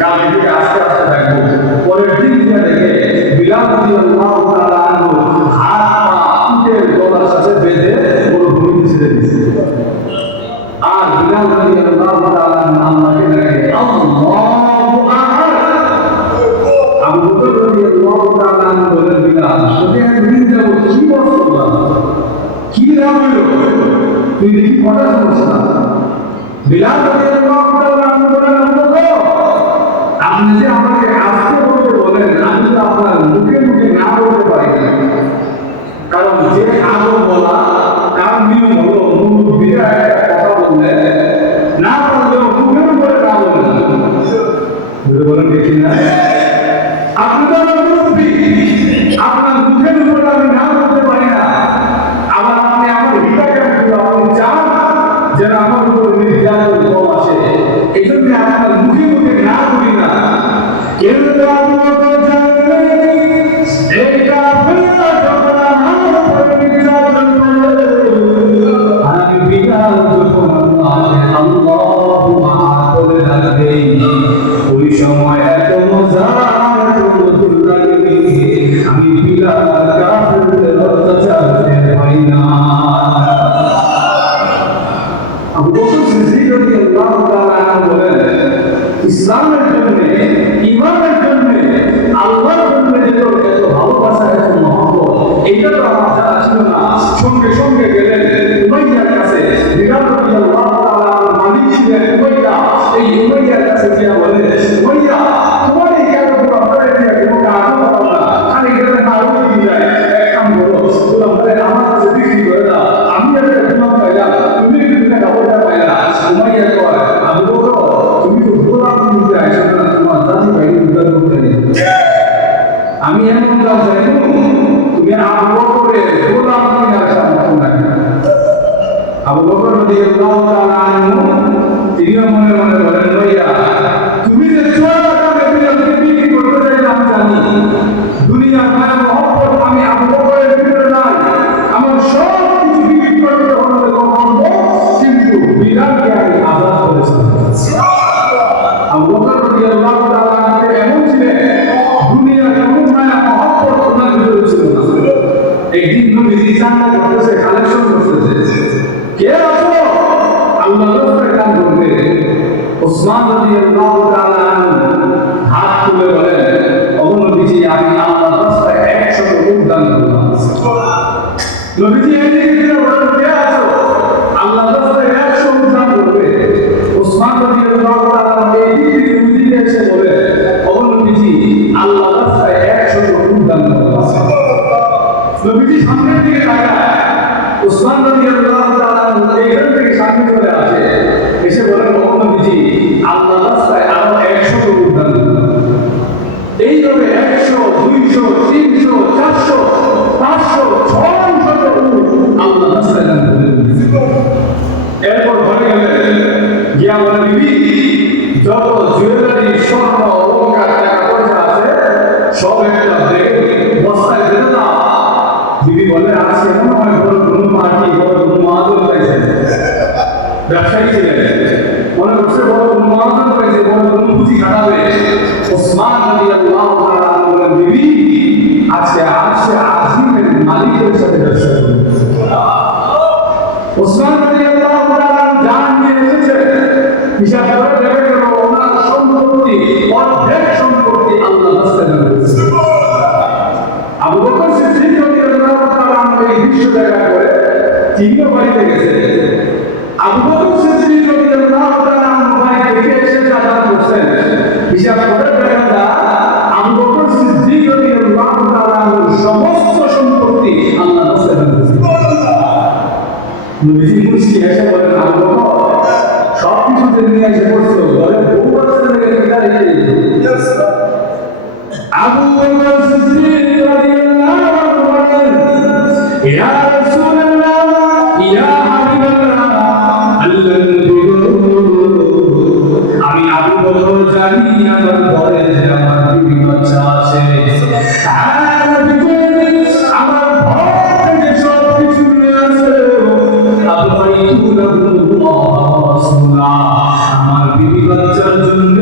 কালকে থেকে আস্তে আস্তে ডাকবো। পরের দিন গিয়ে দেখে বিলাল রাদিয়াল্লাহু তাআলা আনহু হাত পা উটের গলার সাথে বেঁধে মরুভূমিতে ছেড়ে দিয়েছে। আর বিলাল রাদিয়াল্লাহু তাআলা আল্লাহকে ডাকে আল্লাহু আকবার। আবু বকর রাদিয়াল্লাহু তাআলা বলেন বিলাল তোকে একদিন যাব কি বলছো, কি নাম হলো তুই কি কথা শুনছ না? বিলাল রাদিয়াল্লাহু তাআলা বলেন আপনি যে আমাকে আস্তে বলতে বলেন আমি তো আপনার মুখে মুখে না বলতে পারি না, কারণ যে আগে বলা তার নিয়ম হলো মুরব্বীরা একটা কথা বললে না বললেও মুখের উপরে না বললেন বলেন দেখি না আপনার মুরব্বী আপনার মুখের উপরে আমি না বলতে পারি না, আবার আপনি আমার হৃদয়কে আপনি চান যেন আমার উপর নির্যাতন কম আসে, এই জন্য আপনার মুখে মুখে না বলি না। কেউ ওই সময় এত মজা আমি বিলাল কাফেরদের অত্যাচার টের পাই না। আবু বকর সিদ্দিক রাদিয়াল্লাহু তাআলা বলেন ইসলামের জন্য ঈমানের জন্য আল্লাহর জন্য এত ভালোবাসা এত মহব্বত এটা তো আমার জানা ছিল না। সঙ্গে সঙ্গে গেলেন উমাইয়ার কাছে, বিলাল রাদিয়াল্লাহু তাআলা মালিক ছিলেন উমাইয়া। এই উমাইয়ার কাছে গিয়ে বলে উমাইয়া তোমার এই কাজগুলো আপনারা কি কোনো কাজ করো না, খালি গেলে মারো কি যায়, এক কাম করো তোমরা আমার কাছে বিক্রি করে দাও, আমি একটা গুনাহ পাইলাম তুমি একটা কাপড়টা পাইলা। উমাইয়া কয় আবু বকর তুমি তো গোলাম নিতে আইছো না, তোমার জাতি ভাই উদ্ধার করতে নেই, আমি এমন কাজ জানি তুমি আবু বকরের গোলাম নিতে আসা না। আবু বকর রাদিয়াল্লাহু তাআলা আনহু তিনি মনে মনে বলেন ভাইয়া তুমি যে চোরা কামে বিক্রি করতে চাইলে আমি জানি দুনিয়ার মায়া মহব্বত আমি আবু বকরের ভিতরে নাই, আমার সব কিছু বিক্রি করতে হলে করবো, কিন্তু বিলালকে আমি আজাদ করেছি। আবু বকর রাদিয়াল্লাহু তাআলা এমন ছিলেন দুনিয়ার কোনো মায়া মহব্বত ওনার ভিতরে ছিল না। একদিন নবীজি জান্নাত করতেছে, কালেকশন করতেছে, কে আছো আল্লাহ রাসূলের কান ধরবে। ওসমান রাদিয়াল্লাহু তাআলা হাত তুলে বলেন ও নবীজি আমি আল্লাহর রাস্তায় 100 উট দান করলাম। নবীজি এদিকে বলেন কে আছো আল্লাহর রাস্তায় 100 উট দান করবে। ওসমান রাদিয়াল্লাহু তাআলা এদিকে নবীজি এসে বলে ও নবীজি আল্লাহর রাস্তায় 100 উট দান করলাম। নবীজি সামনের দিকে তাকায়, ওসমান রাদিয়াল্লাহু তাআলা এইখান থেকে সামনে চলে আসে, এসে বলেন ও নবীজি আল্লাহর রাস্তায় আরো 100 উট দান করলাম। এইভাবে 100, 200, 300, 400, 500, 600 উট আল্লাহর রাস্তায় দান করলেন। এরপর ঘরে গেলেন, গিয়া বলেন বিবি যত জুয়েলারি স্বর্ণ অলংকার টাকা পয়সা আছে সব একটা ব্যাগে বস্তায় ফেলে দাও। বিবি বলে আজকে মনে হয় বড় কোনো পার্টি বড় কোনো মহাজন পাইছে, ব্যবসায়ী ছিলেন, মনে করছে বড় কোনো মহাজন পাইছে, বড় কোনো পুঁজি খাটাবে। ওসমান রাদিয়াল্লাহু তাআলা বলেন বিবি আজকে আজিমের মালিকের সাথে ব্যবসা করবে। ওসমান রাদিয়াল্লাহু তাআলা জান নিয়ে এসেছে, হিসাব করে দেখে গেল ওনার সম্পত্তি অর্ধেক সম্পত্তি আল্লাহর রাস্তায় দান করেছে। আবু বকর সিদ্দিক রাদিয়াল্লাহু তাআলা এই দৃশ্য দেখা করে তিনিও বাড়িতে গেছে। আবু বকর সিদ্দিক রাদিয়াল্লাহু তাআলা বাড়ি থেকে নবীজি মুচকি হেসে বলেন, আবু বকর সব কিছু যে নিয়ে এসে বলছো বলে বউ বাচ্চা থেকে পিতা রেখে আবু বকর সিদ্দিক রাদিয়াল্লাহু আনহু বলেন, ইয়া রাসূলুল্লাহ ইয়া হাবিবাল্লাহ আমি আবু বকর জানি আমার ঘরে যে আমার বিবি বাচ্চা আছে, আমার ঘর থেকে সব কিছু নিয়ে আসে, আমার বিবি বাচ্চার জন্য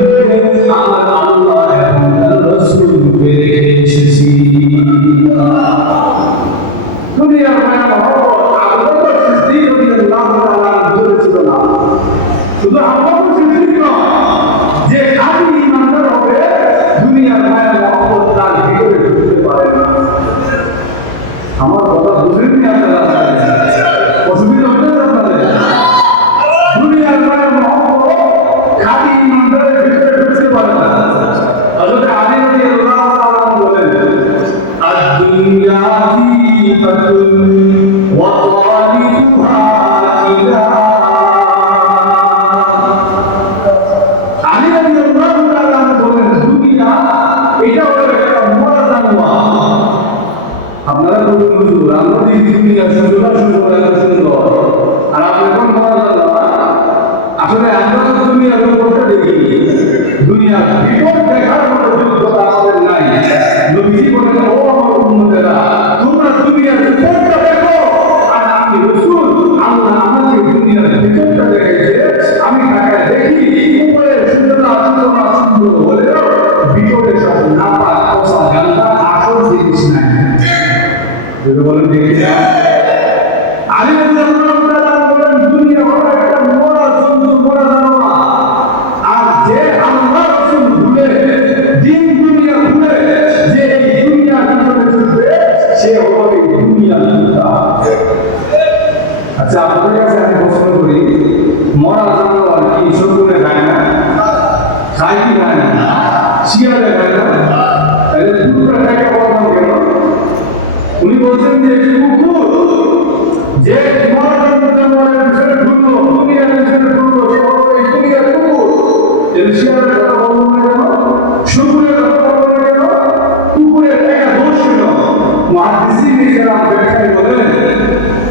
আমার আল্লাহ এবং তার রাসূলকে রেখে এসেছি। দুনিয়ার মায়া মহব্বত আবু বকর সিদ্দিক রাদিয়াল্লাহু তাআলা বলেছিল না, শুধু আবু বকর সিদ্দিক নয়, যে খাঁটি ঈমানদার হবে দুনিয়ার মায়া মহব্বত তার ভিতরে ঢুকতে পারে না। আমার কথা বুঝেননি আপনারা? অসুবিধা হচ্ছে আপনাদের? দুনিয়ার মায়া মহব্বত খাঁটি ঈমানদারের ভিতরে ঢুকতে পারে না। হযরত আলী রাদিয়াল্লাহু তাআলা বলেন, আদ-দুনিয়া ফিতাতুন ওয়া তালিবুহা ইলা। আলী রাদিয়াল্লাহু তাআলা বলেন, দুনিয়া এটা হলো একটা মরা জানোয়ার। আপনারা বলুন হুজুর, আমরা দেখি দুনিয়া সুন্দর সুন্দর, আর আপনি কোন মরা জানোয়ার? আসলে আমরা তো দুনিয়ার উপরটা দেখি, দুনিয়ার ভিতর দেখার মতো যোগ্যতা আমাদের নাই। নবীজি বলেন, ও আমার উম্মতেরা, তোমরা দুনিয়ার উপরটা দেখো, আর আমি রাসূল আল্লাহ আমাকে দুনিয়ার ভিতরটা দেখাইছে, আমি তাকে দেখি উপরে সুন্দর সুন্দর হলেও ভিতরে সব নাপাক পচা গান্দা আসল জিনিস নাই। যদি বলেন দেখি না, আলী রাদিয়াল্লাহু তাআলা বলেন, দুনিয়া হলো একটা মরা জন্তু, মরা জানোয়ার, আর যে আল্লাহ রাসূল ভুলে দিন দুনিয়া ভুলে যে এই দুনিয়ার ভিতরে চলবে সে হলো এই দুনিয়ার কুত্তা। আচ্ছা, আপনাদের কাছে আমি প্রশ্ন করি, মরা জানোয়ার কি শকুনে খায় না? খায় কি খায় না? শিয়ালে খায় না? তাহলে কুকুরটা খায় কখন কেন? উনি বলছেন যে কুকুর যে মরা জানোয়ারের ভিতরে ঢুকলো, দুনিয়ার ভিতরে ঢুকলো, সে হলো এই দুনিয়ার কুকুর। শিয়ালের কথা বলবো না কেন? শুকুরের কথা বলবো না কেন? কুকুরের একটা দোষ ছিল, মুহাদ্দিসিনে কেরাম ব্যাখ্যায় বলেন,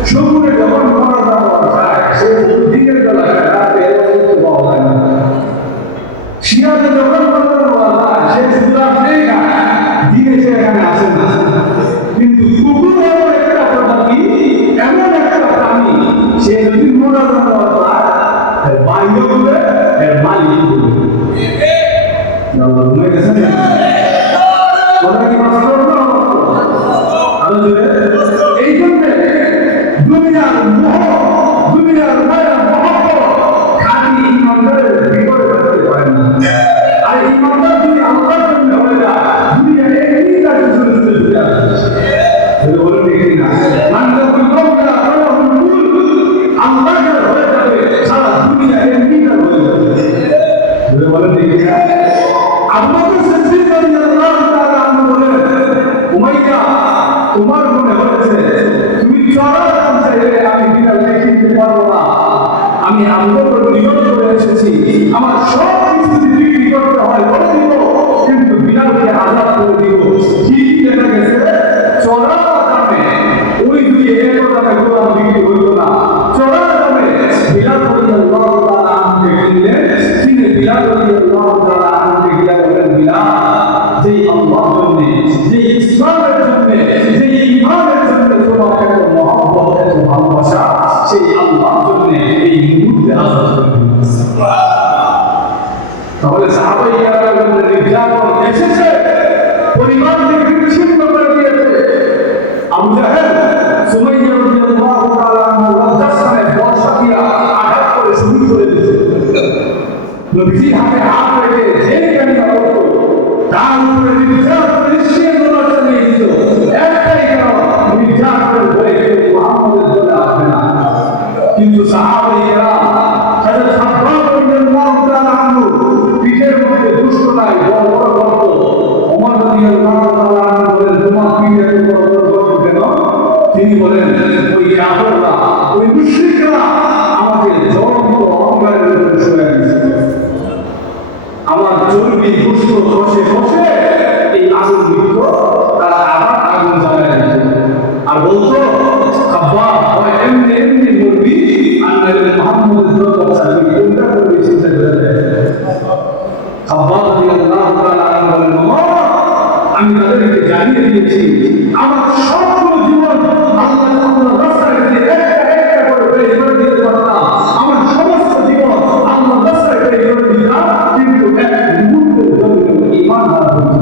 শুকুরে যখন মরা জানোয়ার খায় সে দিনের বেলা খায়, রাতে এরকম পাওয়া যায় না। শিয়ালে যখন মরা জানোয়ার খায় সে শুধু রাতেই খায়, দিনে সে এখানে আসে না। কিন্তু কুকুর এমন একটা প্রজাতি, এমন একটা প্রাণী, সে যদি মরা জানোয়ার খায় এর বাইরে বলে এর মালিক বলে। ঘুমাই গেছেন কথা কি মাছ করবো? এই জন্য দুনিয়ার মোহ, দুনিয়ার মায়া মহব্বত খাঁটি ঈমানদারের ভিতরে ঢুকতে পারে না। আর ঈমানদার যদি আল্লাহর জন্য হয়ে যায়, দুনিয়া এমনি তার পিছনে ছুটে ছুটে আসবে। বলেন দেখি না, মানদাবুল কওলা ফালাহুল মুলক, আল্লাহর হয়ে যাবে, সারা দুনিয়া এমনি তার হয়ে যাবে। বলেন দেখি না। আবু বকর সিদ্দিক রাদিয়াল্লাহু তাআলা আনহু বলেন, উমাইয়া তোমার মনে হয়েছে তুমি চড়া দাম চাইলে আমি বিড়াল রেখে দিতে পারবো না। আমি আবু বকর নিয়ত করে এসেছি, আমার সব কিছু বিক্রি করতে হয় বলে দিব, কিন্তু বিড়ালকে আজাদ করে দিব। ঠিক দেখা গেছে চড়া দামে ওই দুই একর দামে গোলাম বিক্রি হইতো না, চড়া দামে বিলাল রাদিয়াল্লাহু তাআলা আনহু কিনলেন। কিনে বিলাল রাদিয়াল্লাহু তাআলা আনহু গিয়া বলেন, বিলাল, যে আল্লাহর জন্য, যে ইসলামের জন্য, যে ঈমানের জন্য তোমার এত মহব্বত, এত ভালোবাসা, সেই আল্লাহর জন্য এই মুহূর্তে আজাদ করে দিন। তাহলে সাহাবায়ে কেরামের নির্যাতন এসেছে, পরিবার থেকে বিচ্ছিন্ন করে দিয়েছে। আবু জাহেল সুমাইয়া রাদিয়াল্লাহু তাআলা আনহু রাজস্থানে বর্ষা দিয়া আঘাত করে শহীদ করে দিয়েছে। নবীজির হাতে হাত রেখে যে কান্না করতো তার উপরে নির্যাতন নিশ্চয়ই দোলা চালিয়ে দিত। একটাই কারণ, নির্যাতনের ভয়ে কেউ মুহাম্মদের দলে আসবে না। কিন্তু সাহাবায়ে কেরাম হযরত খাব্বাব রাদিয়াল্লাহু তাআলা আনহু পিঠের মধ্যে দুষ্ট নাই, বড় বড় গর্ত। ওমর রাদিয়াল্লাহু তাআলা আনহু বলেন, তোমার পিঠে এত বড় বড় গর্ত কেন? তিনি বলেন, ওই কাফেররা ওই মুশরিকরা আমাকে জ্বলন্ত অঙ্গারের উপরে শুয়ে দিয়েছে। আমার চর্বি গোশত বসে বসে এই আগুন দিত, তারা আবার আগুন জ্বালায় দিত আর বলতো আব্বা ওই এমনি এমনি বলবি আল্লাহ মুহাম্মদের দরকার চাবি কোনটা করবি চিন্তা করে দেয়। আব্বা রাদিয়াল্লাহু তাআলা আনহু বলেন আমি তাদেরকে জানিয়ে দিয়েছি আমার সবগুলো জীবন আল্লাহর রাস্তায় একটা একটা করে বের করে দিতে পারতাম, আমার সমস্ত জীবন আল্লাহর রাস্তায় বের করে দিতাম, কিন্তু এক মুহূর্তের জন্য ঈমান হারা হয়েছে।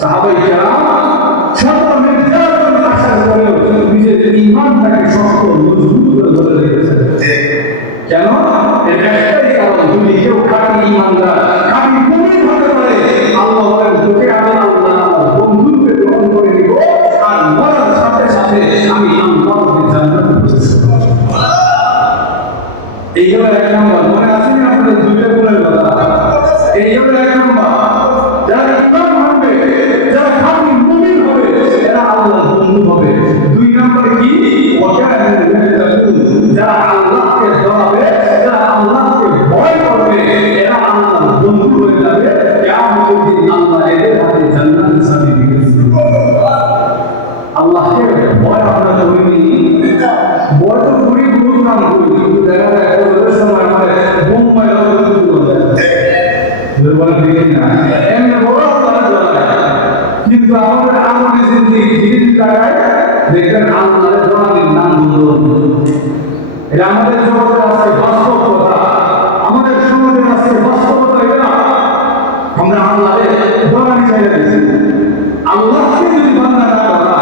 সাহাবায়ে কেরাম শত নির্যাতন আসার পরেও নিজের ঈমানটাকে শক্ত মজবুত করে ধরে রেখেছেন। কেন? এর একটাই কারণ, যদি কেউ খাঁটি ঈমানদার খাঁটি মুমিন হতে পারে আল্লাহ বলেন তোকে আমি আল্লাহ বন্ধুত্বে গ্রহণ করে নিব আর মরার সাথে সাথে আমি আল্লাহকে জান্নাতে পৌঁছে দেব। এই হলো এক নম্বর। মনে আছে না আপনাদের দুইটা গুণের কথা? এই হলো এক নম্বর। যারা ঈমান আনবে, যারা খাঁটি মুমিন হবে, এরা আল্লাহর বন্ধু হবে। দুই নম্বরে কি? যারা আল্লাহকে ডরাবে, যারা আল্লাহকে ভয় করবে, এরা আল্লাহর বন্ধু হয়ে যাবে। কিয়ামতের দিন আল্লাহ এদের হাতে জান্নাতের চাবি দিয়ে দিবেন। আল্লাহকে ভয় আমরা করিনি, ভয় তো করি বহুত নাম করি, কিন্তু দেখা যায় একটা সময় আমাদের বোম মারা শুরু হয়ে যায়। বলে দেখি না এমনি বড় তারা জ্বালায়, কিন্তু আমাদের আমলে জিন্দিগি ধীরে জায়গায় দেখবেন আল্লাহর জবানের নাম বলবো। এটা আমাদের জগতের আজকে বাস্তব কথা, আমাদের সমাজের আজকে বাস্তবতা। এটা আমরা আল্লাহরে দোয়ানি চাই দিয়েছি। আল্লাহকে যদি বান্দা না করা,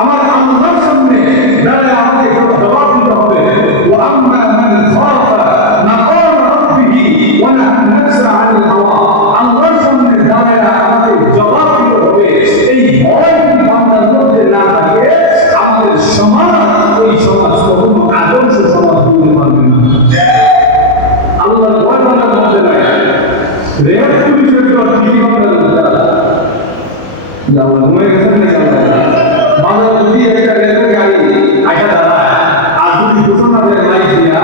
আমার আল্লাহর সামনে দাঁড়ায় আমাদের জবাব দিতে হবে। ওয়া আম্মা মান খাফা মাকাম রাব্বিহি ওয়া নাহা নাফসা আনিল হাওয়া। আল্লাহর সামনে দাঁড়ায় আমাদের জবাব দিতে হবে। এই ভয় যদি বান্দার মধ্যে না থাকে, আমাদের সমাজ, ওই সমাজ কখনো আদর্শ সমাজ হতে পারবে না। আল্লাহর ভয় বান্দার মধ্যে নাই, রেড পুলিশের জন্য কি বান্দার মধ্যে আল্লাহ মনে গেছেন না বাজার যদি একটা রেলের গাড়ি আইসা দাঁড়ায় আর যদি ঘোষণা দেয় লাইট দিয়া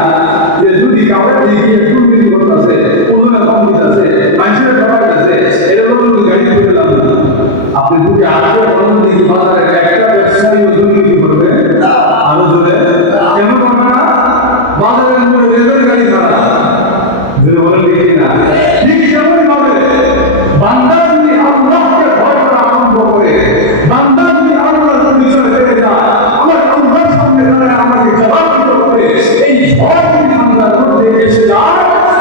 যে যদি কাউকে দিয়ে দুর্নীতি করতেছে, ওজনে কম দিতেছে, মানুষের খাবার আছে, এটা হলো গাড়ি করে লাভ না। আপনি যদি আসবে বলেন দেখি বাজারে একটা ব্যবসায়ী দুর্নীতি করবে, আরো জোরে কেন করবে না? বাজারের মধ্যে রেলের গাড়ি ছাড়া যদি বলেন দেখি না। ঠিক সেমনই ভাবে বান্দা যদি আল্লাহকে ভয় করা আরম্ভ করে, বান্দা যদি আল্লাহর পরিচয় পেয়ে যায়, আমার আল্লাহর সামনে দাঁড়ায় আমাকে জবাব দিতে হবে, এই ভয় যদি বান্দার মধ্যে এসে যায়,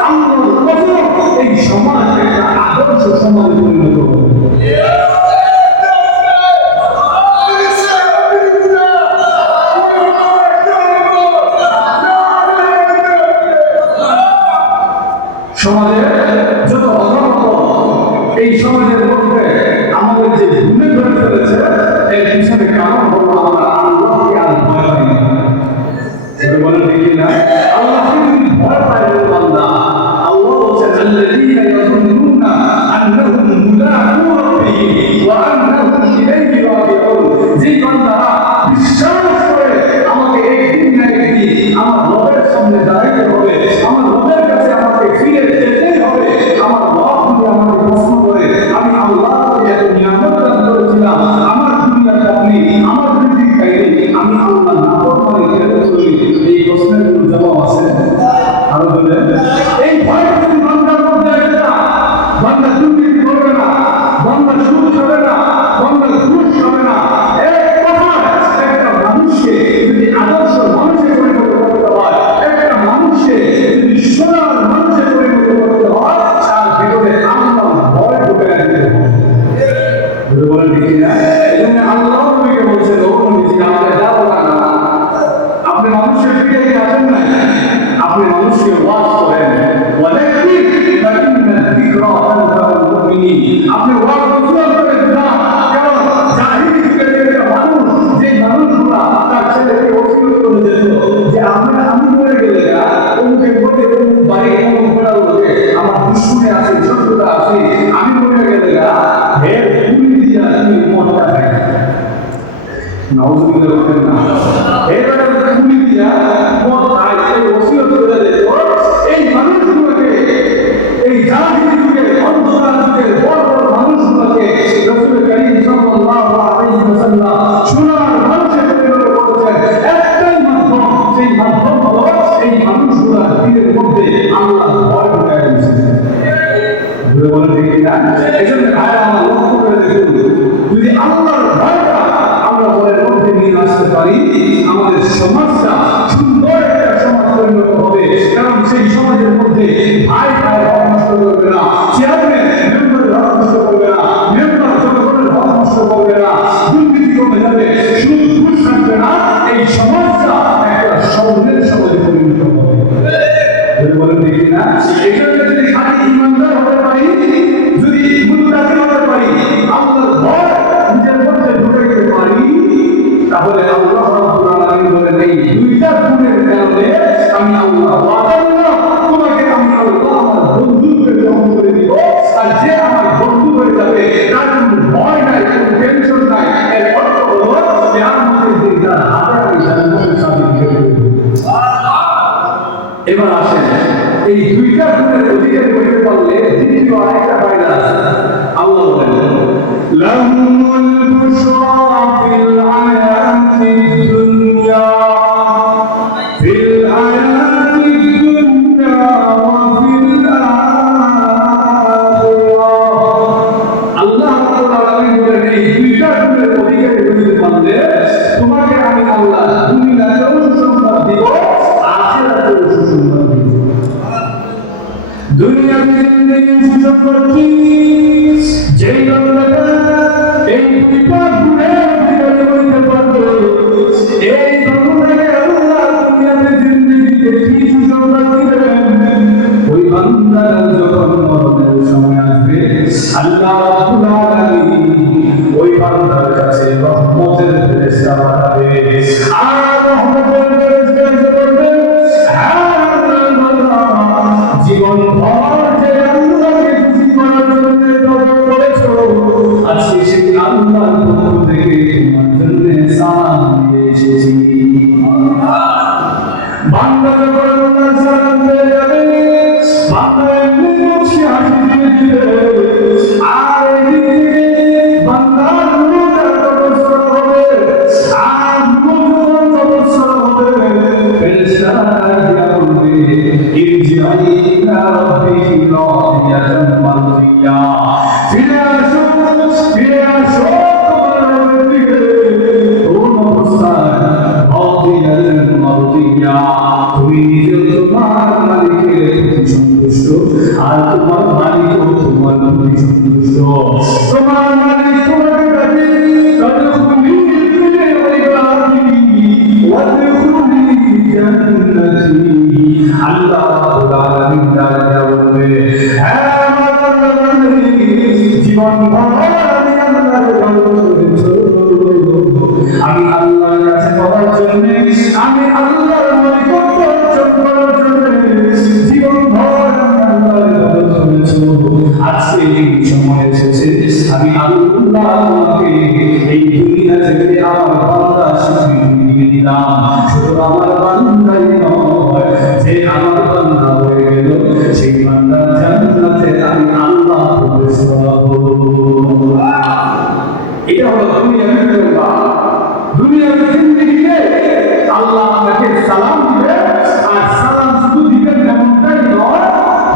আল্লাহর কসম এই সমাজ একটা আদর্শ সমাজে পরিণত হবে। সমাজে যত অধর্ম এই সমাজের মধ্যে আমাদের যে ভুলে ধরে ফেলেছে, এর পিছনে কারণ হলো আমরা আল্লাহকে আর ভয় পাই না। বলে দেখি না, আল্লাহকে যদি ভয় পাই বান্দা, আল্লাহ বলছেন আল্লাযীনা ইয়াযুন্নুনা আন্নাহুম মুলাকু রাব্বিহিম ওয়া আন্নাহুম ইলাইহি রাজিউন। যে বান্দারা বিশ্বাস করে আমাকে একদিন না একদিন আমার রবের সামনে দাঁড়াইতে হবে, আমার রবের কাছে আমাকে ফিরে যেতেই হবে, আমার রব যদি আমাকে প্রশ্ন করে আমি আল্লাহকে এত নিয়ামত দান করেছিলাম, আমার দুনিয়াতে আপনি আমার রিজিক খাইলেন, আমি আল্লাহ নাফরমানি কেন করি, এই প্রশ্নের কোনো জবাব আছে? আরো বলেন, এই ভয় যদি বান্দার মধ্যে এসে যায়, বান্দা দুর্নীতি করবে না, বান্দা সুদ খাবে না, বান্দা ঘুষ খাবে না। এক কথায় একটা মানুষকে যদি আদর্শ মানুষে পরিণত করতে হয়, একটা মানুষকে যদি সোনার মানুষে পরিণত করতে হয়, তার ভিতরে আল্লাহর ভয় ঢুকে দিতে হবে। বলেন দেখি না, এজন্য আল্লাহ নবীকে বলছেন, ও নবীজি আমাকে যাবো না, আপনি মানুষের ফিরে আসেন না, আপনি মানুষকে ওয়াজ করেন, ওয়ালাকিন ফাইন্না যিকরা তানফাউল মুমিনিন। আপনি ওয়াজ রসুল করেন না, কারণ জাহিলি যুগে একটা মানুষ, যে মানুষগুলা তার ছেলেকে ওসিয়ত করে যেত যে আমি মরে গেলে অমুকে বলে অমুক বাড়ি অমুক ঘোড়া লোকে আমার দুশ্মনে আছে, শত্রুতা আছে, আমি মরে গেলে হে পুরি দিয়া তুমি মনটা খাই নাউজুবিল্লাহ বলেন না, এবারে এই জন্য ভাই আমার লক্ষ্য করে দেখুন, যদি আল্লাহর ভয়টা আমরা মনের মধ্যে নিয়ে আসতে পারি, আমাদের সমাজটা সুন্দর একটা সমাজ পরিণত হবে। কারণ সেই সমাজের মধ্যে ভাই ভাই হক নষ্ট করবে না, চেয়ারম্যান মেম্বারের হক নষ্ট করবে না, মেম্বার জনগণের হক নষ্ট করবে না, দুর্নীতি কমে যাবে, সুদ ঘুষ থাকবে না। এই সমাজটা একটা সমাজের সমাজে পরিণত হবে। বলেন দেখি না? এই জন্য যদি খালি ইমানদার হতে পারি, যদি মুত্তাকি হতে পারি, আল্লাহর ভয় নিজের মধ্যে ঢুকে দিতে পারি, তাহলে আল্লাহ রাব্বুল আলামিন বলেন এই দুইটা গুণের কারণে আমি আল্লাহ ওয়াদা দিলাম তোমাকে আমি আল্লাহ আমার বন্ধু রূপে গ্রহণ করে দিব। আর যে আমার বন্ধু হয়ে যাবে তার কোনো ভয় নাই, কোনো টেনশন নাই। এর অর্থ হলো যে আমাদের দিন তার হাতে আমি জান্নাতের চাবি দিয়ে দেব। এবার আসেন, এই দুইটা গুণের অধিকারী হতে পারলে দ্বিতীয় আরেকটা ফায়দা আছে। আল্লাহ বলেন লাহুমুল বুশরা ফিল হায়াতিদ দুনিয়া ফিল হায়াতিদ দুনিয়া ওয়া ফিল আখিরাহ। আল্লাহ রাব্বুল আলামিন বলেন এই দুইটা গুণের অধিকারী হতে পারলে তোমাকে আমি আল্লাহ দুনিয়াতেও সুসংবাদ দিব, আখিরাতেও সুসংবাদ দিব। দুনিয়াতে জিন্দেগি সুসংবাদ কি? যেই বান্দাটা এই দুইটা গুণের অধিকারী হতে পারবে, এই বান্দাকে আল্লাহ দুনিয়াতে জিন্দেগিতে কি সুসংবাদ দিবেন? ওই বান্দার যখন মরণের সময় আসবে, আল্লাহ রাব্বুল আলামিন ওই বান্দার কাছে রহমতের ফেরেশতা পাঠাবে। আর রহমতের ফেরেশতা এসে বলবে, জীবন ভর যে আল্লাহকে খুশি করার জন্য তওবা করেছো, আজকে সেই আল্লাহর পক্ষ থেকে তোমার জন্য সালাম নিয়ে এসেছি। বান্দা যখন আল্লাহর সালাম পেয়ে যাবে, বান্দা এমনি মুচকি হাসি দিয়ে দিবে। আর এদিক থেকে বান্দার রূহটা তপস্যা হবে, আর রূহ তপস্যা হবে। ফেরেশতারা দিয়া বলবে ইরজিই ইলা রাব্বিকি রাদিয়াতান মারদিয়া, ফিরে আসো তোমার রবের দিকে, কোন অবস্থায় রাদিয়াতান মারদিয়া, তুমি নিজে তোমার মালিকের প্রতি সন্তুষ্ট, আর তোমার মালিকও তোমার প্রতি সন্তুষ্ট। তোমার মালিক তোমাকে ডাকে, তাদখুলি ফি ইবাদি ওয়াদখুলি জান্নাতি। আল্লাহ রাব্বুল আলামিন ডাকে বলবে, হ্যাঁ আমার বান্দা, জীবন ভর আমি আল্লাহর ইবাদত করেছো, আমি আল্লাহর কাছে পাওয়ার জন্য, আমি আল্লাহর নৈকট্য অর্জন করার জন্য জীবন ভর আমি আল্লাহর ইবাদত করেছো। আজকে এই সময় এসেছে আমি আল্লাহ তোমাকে এই দুনিয়া থেকে আমার বান্দা স্বীকৃতি দিয়ে দিলাম। শুধু আমার বান্দাই নয়, যে আমার বান্দা হয়ে গেল সেই বান্দা জান্নাতে আমি আল্লাহ প্রবেশ করাবো। এটা হলো দুনিয়ার ব্যাপার। দুনিয়ার জিন্দেগিতে আল্লাহ আপনাকে সালাম দিবে, আর সালাম শুধু দিবেন এমনটাই নয়,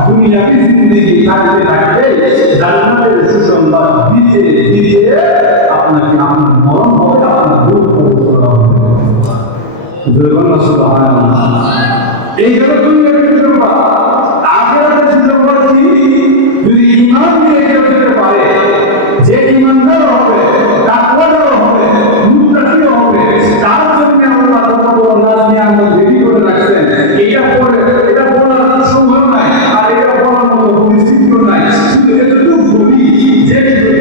দুনিয়ার জিন্দেগি থাকতে থাকতে জান্নাতের সুসংবাদ দিতে দিতে আপনাকে আপনার মরণ হবে, আপনার রূহ প্রবেশ করা হবে। সুবহানাল্লাহ। এই হলো দুনিয়ার ব্যাপার। আখিরাতের সুসংবাদ কি? যদি ঈমান নিয়ে কেউ যেতে পারে, যে ঈমানদার হবে, তাকওয়াদার হবে, মুত্তাকি হবে, তার জন্য আল্লাহ কত বড় নাজ-নিয়ামত রেডি করে রাখছেন। এটা বলার সম্ভব নাই, আর এটা বলার মতো পরিস্থিতিও নাই। শুধু এতটুকু বলি যে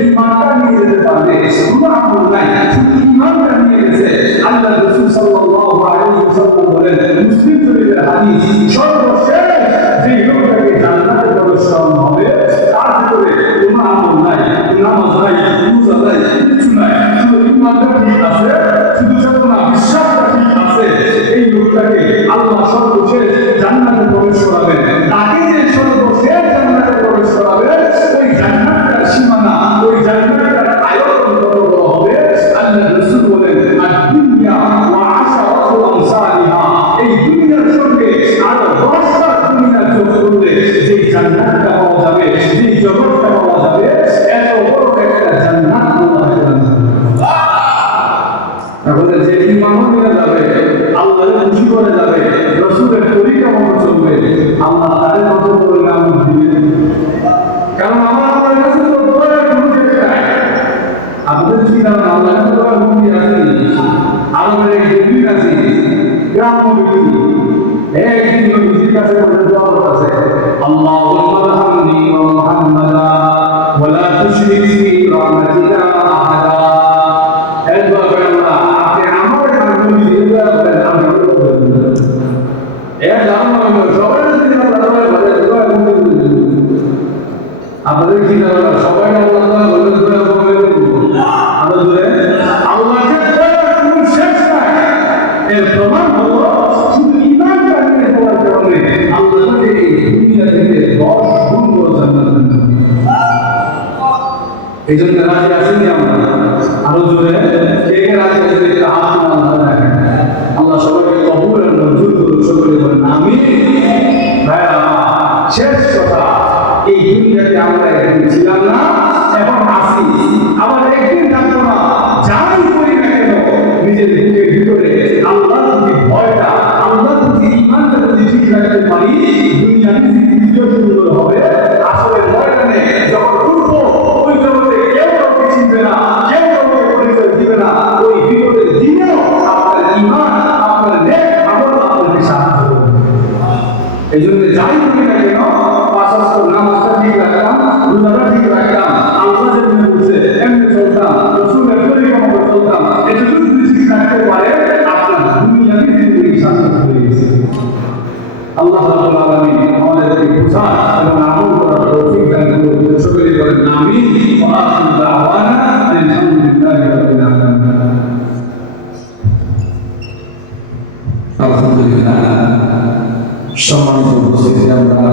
ঈমানটা নিয়ে যেতে পারবে, কোনো আমল নাই, শুধু ঈমানটা নিয়ে গেছে। আল্লাহ রাসূল সাল্লাল্লাহু আলাইহি ওয়াসাল্লাম বলেন, মুসলিম শরীফের হাদিস, সর্বশেষ যে লোকটাকে জান্নাতে প্রবেশ করানো হবে, তার ভিতরে কোনো আমল নাই, নামাজ নাই, রোজা নাই, কিছু নাই, শুধু ঈমানটা ঠিক আছে, শুধু চেতনা বিশ্বাসটা ঠিক আছে। এই লোকটাকে আল্লাহ সর্বশেষ জান্নাতে প্রবেশ করাবেন। তাকে যে সর্বশেষ জান্নাতে প্রবেশ করাবে, ওই জান্নাতের সীমানা, ওই জান্নাতের আয়তন কত বড় হবে? আল্লাহ রাসূল বলেন, আদ-দুনিয়া ওয়া আশারাতু আমসালিহা, এই দুনিয়ার সঙ্গে আরো 10 তরিকা মতো চলবে, আল্লাহ তাদের কত বড় নাম দিবেন। কারণ আমার কাছে তো দোয়ার কোনো চেষ্টা আপনাদের চিন্তা আল্লাহ কাছে দোয়ার ভূমি আছে, আমাদের একদিন আছে গ্রাম্য ব্যক্তি একদিন নবীর কাছে দোয়া করতেছে, আল্লাহুম্মা রহমনি ওয়া মুহাম্মাদা ওয়া লা তুশরিক বি রাহমাতিকা আহাদা। একবার আল্লাহ আপনি আমার কাছে দিয়ে দোয়া করেন, আমি এর নাম হলো সবাই যদি আল্লাহ দোয়া করে আপনাদের কি জানা সবাই আল্লাহ বলে দোয়া করবেন, আমরা দূরে আল্লাহকে দোয়া কোন শেষ নাই। এর প্রমাণ হলো শুধু ঈমান রাখলে হওয়ার কারণে আল্লাহকে এই দুনিয়া থেকে 10 গুণ বড় জান্নাত দেন। এই জন্য রাজি আসেনি আমরা, আরো জোরে কে কে রাজি আছেন একটা হাত তুলে আল্লাহ রাখেন। আল্লাহ সবাইকে কবুল আর মঞ্জুর করুন, সকলে বলেন আমিন। ভাইরা শেষ কথা, এই দুনিয়াতে আমরা একদিন ছিলাম না, এখন আসি, আবার একদিন থাকবো না। যাই করি না কেন নিজের বুকের ভিতরে আল্লাহ যদি ভয়টা, আল্লাহ যদি ইমানটা যদি ঠিক রাখতে পারি, দুনিয়াতে দ্বিতীয় সুন্দর হবে। আসলে ময়দানে যখন উঠবো ওই জগতে কেউ কাউকে চিনবে না, কেউ কাউকে পরিচয় দিবে না। ওই বিপদের দিনেও আপনার ইমান, আপনার নেক আমল আপনাকে সাহায্য করবে। এই জন্য যাই করি না কেন নামাজটা ঠিক রাখতাম, রোজাটা ঠিক রাখতাম, আল্লাহ যেমনি বলছে এমনি চলতাম, রসুলের তরিকা মতো চলতাম। এটুকু যদি ঠিক রাখতে পারে আপনার দুনিয়াতে জিন্দেগি সার্থক হয়ে গেছে। আল্লাহ রাব্বুল আলামিন আমাদেরকে বোঝার এবং আমল করার তৌফিক দান করুন। সকলে বলেন আমিন। ওয়া আখিরু দাওয়ানা আলহামদুলিল্লাহি রাব্বিল আলামিন। আলহামদুলিল্লাহ। সম্মানিত উপস্থিতি, আমরা